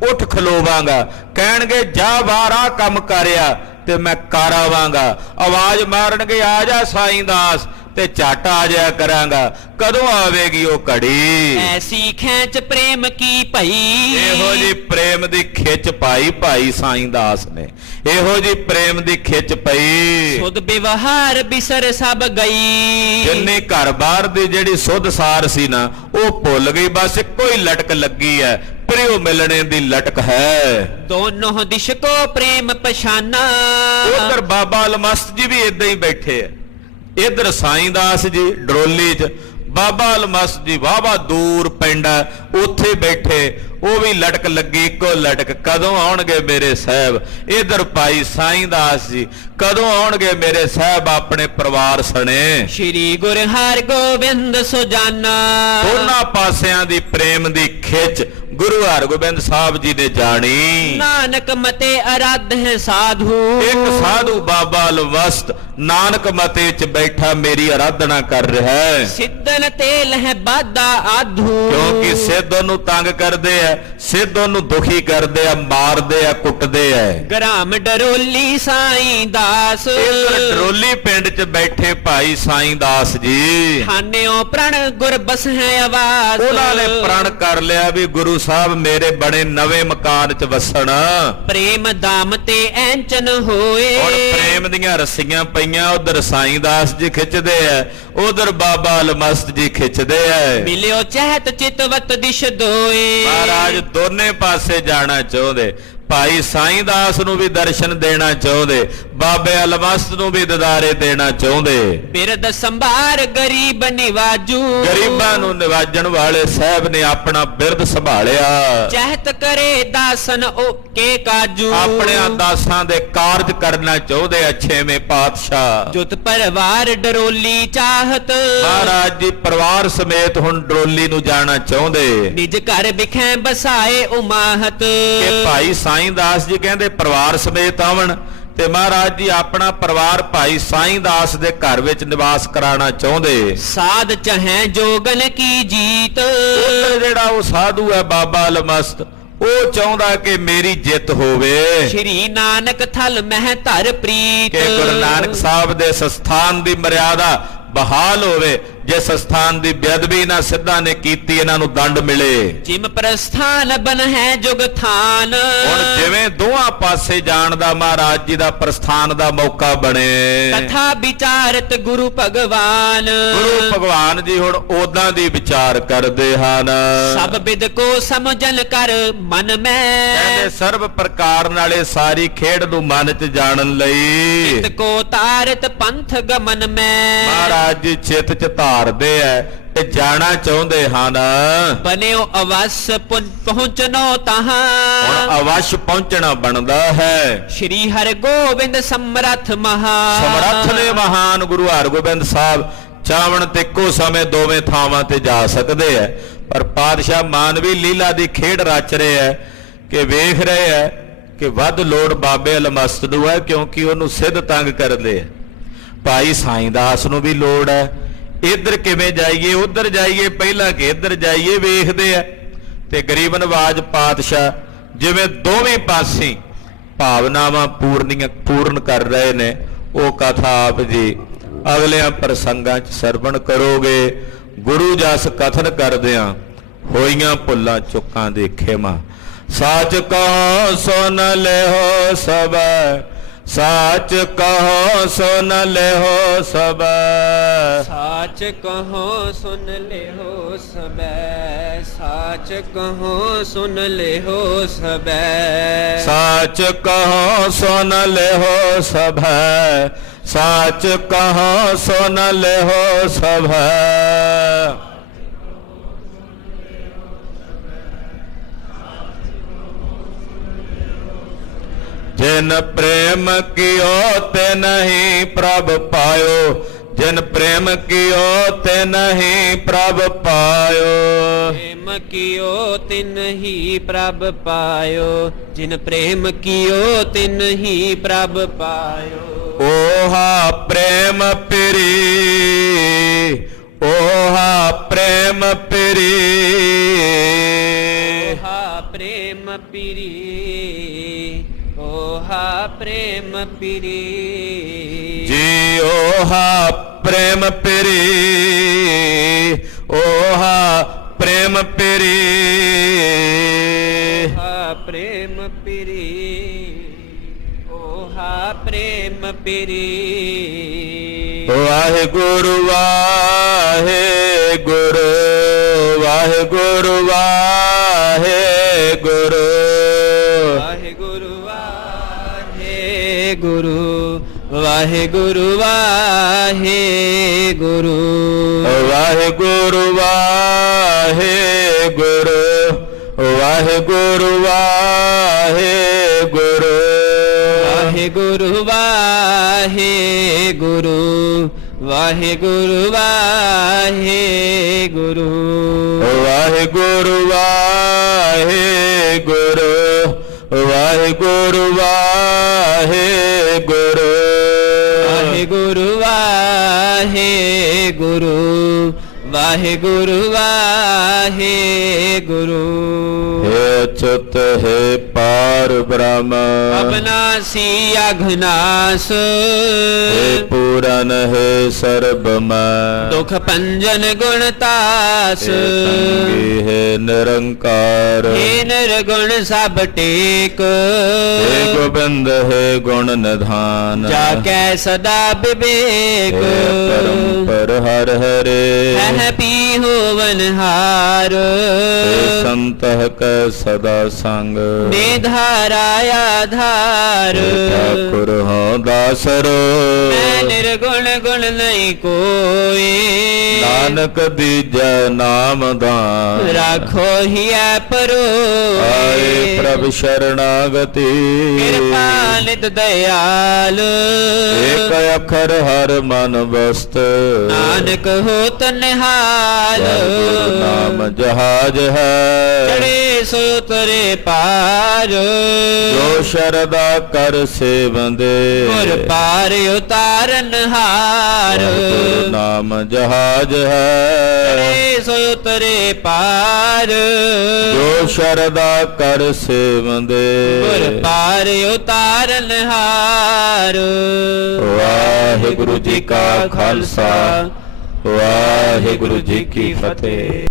ਉੱਠ ਖਲੋਵਾਂਗਾ, ਕਹਿਣਗੇ ਜਾ ਬਾਹਰ ਆ ਕੰਮ ਕਰਿਆ ਤੇ ਮੈਂ ਕਰ ਆਵਾਂਗਾ। ਆਵਾਜ਼ ਮਾਰਨਗੇ ਆ ਜਾ ਸਾਈਂ ਦਾਸ ਤੇ ਝਟ ਆ ਜਾਇਆ ਕਰਾਂਗਾ। ਕਦੋਂ ਆਵੇਗੀ ਉਹ ਘੜੀ? ਐਸੀ ਖੈਂਚ ਪ੍ਰੇਮ ਕੀ ਭਈ, ਇਹੋ ਜੀ ਪ੍ਰੇਮ ਦੀ ਖਿੱਚ ਪਾਈ ਭਾਈ ਸਾਈਂ ਦਾਸ ਨੇ, ਇਹੋ ਜੀ ਪ੍ਰੇਮ ਦੀ ਖਿੱਚ ਪਈ। ਸੁਧ ਵਿਵਹਾਰ ਬਿਸਰ ਸਭ ਗਈ, ਜਿੰਨੀ ਘਰ-ਬਾਰ ਦੀ ਜਿਹੜੀ ਸੁੱਧ ਸਾਰ ਸੀ ਨਾ ਉਹ ਭੁੱਲ ਗਈ। ਬਸ ਇੱਕੋ ਹੀ ਲਟਕ ਲੱਗੀ ਹੈ, ਪ੍ਰਿਓ ਮਿਲਣੇ ਦੀ ਲਟਕ ਹੈ। ਦੋਨੋਂ ਦਿਸ਼ ਕੋ ਪ੍ਰੇਮ ਪਛਾਨਾ, ਉਧਰ ਬਾਬਾ ਅਲਮਸਤ ਜੀ ਵੀ ਇਦਾਂ ਹੀ ਬੈਠੇ ਆ, ਇਧਰ ਸਾਈਂ ਦਾਸ ਜੀ ਡਰੋਲੀ 'ਚ, ਬਾਬਾ ਅਲਮਸਤ ਜੀ ਵਾਹਵਾ ਦੂਰ ਪਿੰਡ ਉੱਥੇ ਬੈਠੇ, ਉਹ ਵੀ ਲਟਕ ਲੱਗੀ ਇੱਕੋ ਲਟਕ। ਕਦੋਂ ਆਉਣਗੇ ਮੇਰੇ ਸਾਹਿਬ? ਇਧਰ ਭਾਈ ਸਾਈਂ ਦਾਸ ਜੀ ਕਦੋਂ ਆਉਣਗੇ ਮੇਰੇ ਸਾਹਿਬ ਆਪਣੇ ਪਰਿਵਾਰ ਸਣੇ? ਸ਼੍ਰੀ ਗੁਰ ਹਰਗੋਬਿੰਦ ਸੁਜਾਨਾ, ਦੋਨਾਂ ਪਾਸਿਆਂ ਦੀ ਪ੍ਰੇਮ ਦੀ ਖਿੱਚ ਗੁਰੂ ਹਰਗੋਬਿੰਦ ਸਾਹਿਬ ਜੀ ਨੇ ਜਾਣੀ। ਨਾਨਕ ਮਤੇ ਅਰਾਧ ਹੈ ਸਾਧੂ, ਇੱਕ ਸਾਧੂ ਬਾਬਾ ਅਲਮਸਤ ਨਾਨਕ ਮਤੇ 'ਚ ਬੈਠਾ ਮੇਰੀ ਆਰਾਧਨਾ ਕਰ ਰਿਹਾ ਹੈ। ਸਿੱਧਨ ਤੇਲ ਹੈ ਬਾਦਾ ਆਧੂ, ਕਿਉਂਕਿ ਸਿੱਧ ਉਹਨੂੰ ਤੰਗ ਕਰਦੇ ਆ, ਸਿੱਧ ਉਹਨੂੰ ਦੁਖੀ ਕਰਦੇ ਆ, ਮਾਰਦੇ ਆ, ਕੁੱਟਦੇ ਆ। ਗ੍ਰਾਮ ਡਰੋਲੀ ਸਾਈਂ ਦਾਸ, ਇਧਰ ਡਰੋਲੀ ਪਿੰਡ 'ਚ ਬੈਠੇ ਭਾਈ ਸਾਈਂ ਦਾਸ ਜੀ, ਖਾਨਿਓ ਪ੍ਰਣ ਗੁਰ ਬਸ ਹੈ ਆਵਾਸ। ਉਹਨਾਂ ਨੇ ਪ੍ਰਣ ਕਰ ਲਿਆ ਵੀ ਗੁਰੂ ਸਾਹਿਬ ਮੇਰੇ ਬੜੇ ਨਵੇਂ ਮਕਾਨ 'ਚ ਵਸਣ। ਪ੍ਰੇਮ ਦਾਮ ਤੇ ਐਂਚਨ ਹੋਏ, ਹੁਣ ਪ੍ਰੇਮ ਦੀਆਂ ਰੱਸੀਆਂ ਪਈਆਂ, ਉਧਰ ਸਾਈਂ ਦਾਸ ਜੀ ਖਿੱਚਦੇ ਆ, ਉਧਰ ਬਾਬਾ ਅਲਮਸਤ ਜੀ ਖਿੱਚਦੇ ਆ। ਮਿਲਿਓ ਚਹਿਤ ਚਿਤਵਤ ਦਿਸ਼ ਦੋਏ, ਮਹਾਰਾਜ ਦੋਨੇ ਪਾਸੇ ਜਾਣਾ ਚਾਹੁੰਦੇ। ਭਾਈ ਸਾਈਂ ਦਾਸ ਨੂੰ ਵੀ ਦਰਸ਼ਨ ਦੇਣਾ ਚਾਹੁੰਦੇ, ਬਾਬੇ ਅਲਮਸਤ ਨੂੰ ਵੀ ਦਿਦਾਰੇ ਦੇਣਾ ਚਾਹੁੰਦੇ। ਬਿਰਦ ਸੰਭਾਰ ਗਰੀਬ ਨਿਵਾਜੂ, ਗਰੀਬਾਂ ਨੂੰ ਨਿਵਾਜਣ ਵਾਲੇ ਸਾਹਿਬ ਨੇ ਆਪਣਾ ਬਿਰਦ ਸੰਭਾਲਿਆ। ਚਹਿਤ ਕਰੇ ਦਾਸਨ ਓ ਕੇ ਕਾਜੂ, ਆਪਣੇ ਦਾਸਾਂ ਦੇ ਕਾਰਜ ਕਰਨਾ ਚਾਹੁੰਦੇ ਆ ਛੇਵੇਂ ਪਾਤਸ਼ਾਹ। ਜੁਤ ਪਰਿਵਾਰ ਡਰੋਲੀ ਚਾਹਤ, ਮਹਾਰਾਜ ਜੀ ਪਰਿਵਾਰ ਸਮੇਤ ਹੁਣ ਡਰੋਲੀ ਨੂੰ ਜਾਣਾ ਚਾਹੁੰਦੇ। ਨਿਜ ਘਰ ਵਿਖੇ ਬਸਾਏ ਉਮਾਹਤ, ਕਿ ਭਾਈ ਸਾਈਂ ਦਾਸ ਜੀ ਕਹਿੰਦੇ ਪਰਿਵਾਰ ਸਮੇਤ ਆਵਣ, ਤੇ ਮਹਾਰਾਜ ਜੀ ਆਪਣਾ ਪਰਿਵਾਰ ਭਾਈ ਸਾਈਂ ਦਾਸ ਦੇ ਘਰ ਵਿੱਚ ਨਿਵਾਸ ਕਰਾਉਣਾ ਚਾਹੁੰਦੇ। ਸਾਧ ਚਹੈ ਜੋਗਨ ਕੀ ਜੀਤ, ਉੱਧਰ ਜਿਹੜਾ ਉਹ ਸਾਧੂ ਹੈ ਬਾਬਾ ਅਲਮਸਤ, ਉਹ ਚਾਹੁੰਦਾ ਕਿ ਮੇਰੀ ਜਿੱਤ ਹੋਵੇ, ਸ਼੍ਰੀ ਨਾਨਕ ਥਲ ਮਹਿ ਧਰ ਪ੍ਰੀਤ, ਕਿ ਗੁਰੂ ਨਾਨਕ ਸਾਹਿਬ ਦੇ ਸਥਾਨ ਦੀ ਮਰਿਆਦਾ ਬਹਾਲ ਹੋਵੇ। ਜਿਸ ਸਥਾਨ ਦੀ ਬੇਅਦਬੀ ਨਾ ਸਿੱਧਾਂ ਨੇ ਕੀਤੀ ਇਹਨਾਂ ਨੂੰ ਦੰਡ ਮਿਲੇ। ਜਿਮ ਪ੍ਰਸਥਾਨ ਬਨ ਹੈ ਜੁਗ ਥਾਨ, ਹੁਣ ਜਿਵੇਂ ਦੋਹਾਂ ਪਾਸੇ ਜਾਣ ਦਾ ਮਹਾਰਾਜ ਜੀ ਦਾ ਪ੍ਰਸਥਾਨ ਦਾ ਮੌਕਾ ਬਣੇ। ਕਥਾ ਵਿਚਾਰਤ ਗੁਰੂ ਭਗਵਾਨ, ਗੁਰੂ ਭਗਵਾਨ ਜੀ ਹੁਣ ਉਦਾਂ ਦੀ ਵਿਚਾਰ ਕਰਦੇ ਹਨ। ਸਭ ਬਿਦ ਕੋ ਸਮਝਨ ਕਰ ਮਨ ਮੈਂ, ਕਹਿੰਦੇ ਸਰਬ ਪ੍ਰਕਾਰ ਨਾਲੇ ਸਾਰੀ ਖੇਡ ਨੂੰ ਮਨ 'ਚ ਜਾਣਨ ਲਈ ਚਿਤ ਕੋ ਤਾਰਤ ਪੰਥ ਗਮਨ ਮੈਂ। ਮਹਾਰਾਜ ਜੀ ਚਿੱਤ 'ਚ ਧਾਰਦੇ ਐ ਤੇ ਜਾਣਾ ਚਾਹੁੰਦੇ ਹਨ। ਬਨਿਓ ਅਵਸ ਪਹੁੰਚਨੋ ਤਹਾਂ ਹੁਣ ਅਵਸ਼ ਪਹੁੰਚਣਾ ਬਣਦਾ ਹੈ। ਸ਼੍ਰੀ ਹਰਿਗੋਬਿੰਦ ਸਮਰੱਥ ਮਹਾ ਸਮਰੱਥ ਨੇ ਮਹਾਨ ਗੁਰੂ ਹਰਗੋਬਿੰਦ ਸਾਹਿਬ ਚਾਵਣ ਤੇ ਇੱਕੋ ਸਮੇਂ ਦੋਵੇਂ ਥਾਵਾਂ ਤੇ ਜਾ ਸਕਦੇ ਹੈ। ਪਰ ਪਾਤਸ਼ਾਹ ਮਾਨਵੀ ਲੀਲਾ ਦੀ ਖੇਡ ਰਚ ਰਹੇ ਹੈ ਕਿ ਵੇਖ ਰਹੇ ਹੈ ਕਿ ਵੱਧ ਲੋੜ ਬਾਬੇ ਅਲਮਸਤ ਨੂੰ ਹੈ, ਕਿਉਂਕਿ ਉਹਨੂੰ ਸਿੱਧ ਤੰਗ ਕਰਦੇ ਹੈ। ਭਾਈ ਸਾਈਂ ਦਾਸ ਨੂੰ ਵੀ ਲੋੜ ਹੈ। ਇੱਧਰ ਕਿਵੇਂ ਜਾਈਏ, ਉੱਧਰ ਜਾਈਏ ਪਹਿਲਾਂ ਕਿ ਇੱਧਰ ਜਾਈਏ, ਵੇਖਦੇ ਆ। ਤੇ ਗਰੀਬ ਨਵਾਜ ਪਾਤਸ਼ਾਹ ਜਿਵੇਂ ਦੋਵੇਂ ਪਾਸੇ ਭਾਵਨਾਵਾਂ ਪੂਰਨ ਕਰ ਰਹੇ ਨੇ, ਉਹ ਕਥਾ ਆਪ ਜੀ ਅਗਲਿਆਂ ਪ੍ਰਸੰਗਾਂ 'ਚ ਸਰਵਣ ਕਰੋਗੇ। ਗੁਰੂ ਜਸ ਕਥਨ ਕਰਦਿਆਂ ਹੋਈਆਂ ਭੁੱਲਾਂ ਚੁੱਕਾਂ ਦੇ ਖੇਮਾ। ਸਾਚ ਕਹੋ ਸੁਨ ਲਿਓ ਸਭੈ, ਸਾਚ ਕਹੋ ਸੁਨ ਲਿਓ ਸਭੈ, ਸਾਚ ਕਹੋ ਸੁਨ ਲਿਓ ਸਬੈ, ਸਾਚ ਕਹੋ ਸੁਨ ਲਿਓ ਸਬੈ, ਸਾਚ ਕਹੋ ਸੁਨ ਲਿਓ ਸਭੈ, ਸਾਚ ਕਹੋ ਸੁਨ ਲਿਓ ਸਭੈ। जिन प्रेम कियो ते नहीं प्रभ पायो, जिन प्रेम कियो ते नहीं प्रभ पायो, प्रेम कियो तिन ही प्रभ पायो, जिन प्रेम कियो तिन ही प्रभ पायो। ओहा प्रेम पिरी, ओहा प्रेम पिरी, ओहा प्रेम पिरी, ओहा प्रेम पिरी जी ओहा प्रेम पिरी, ओहा प्रेम पिरी, ओहा प्रेम पिरी, ओहा प्रेम पिरी। वाहिगुरु वाहिगुरु, वाहिगुरु वाहिगुरु, वाहिगुरु वाहिगुरु, वाहिगुरु वाहिगुरु, वाहिगुरु वाहिगुरु, वाहिगुरु वाहिगुरु, वाहिगुरु वाहिगुरु, वाहिगुरु वाहिगुरु, वाहिगुरु वाहिगुरु, वाहिगुरु वाहिगुरु, वाहिगुरु वाहिगुरु, वाहिगुरु वाहिगुरु। हे अच्युत हे पार ब्रह्म, अविनाशी अघनाश, हे पूरन हे सर्वमय, दुख पंजन गुणतास, हे संगी हे निरंकार, हे निर्गुण सब टेक, हे गोविंद हे गुण निधान, जाकै सदा विवेक, हे परम पर हर हरे, है पी होवन हार, हे संत कै सदा संग, निधारा आधार, हे ठाकुर हो दासरो, मैं निर्गुण गुण नहीं कोई, नानक दीजै नाम दान, राखो ही परो, आए प्रभु शरणागति, कृपा नित दयाल, एक अखर हर मन बस्त, नानक हो तन्हाल, गुरु नाम जहाज है, चढ़े सो तरे पार, जो शरदा कर सेवंदे, गुर पार उतारन हार, गुरु नाम जहाज है, चढ़े सो तरे पार, जो शरदा कर सेवंदे, गुर पार उतारन हार। वाहिगुरु जी का खालसा, वाहिगुरु जी की फतेह।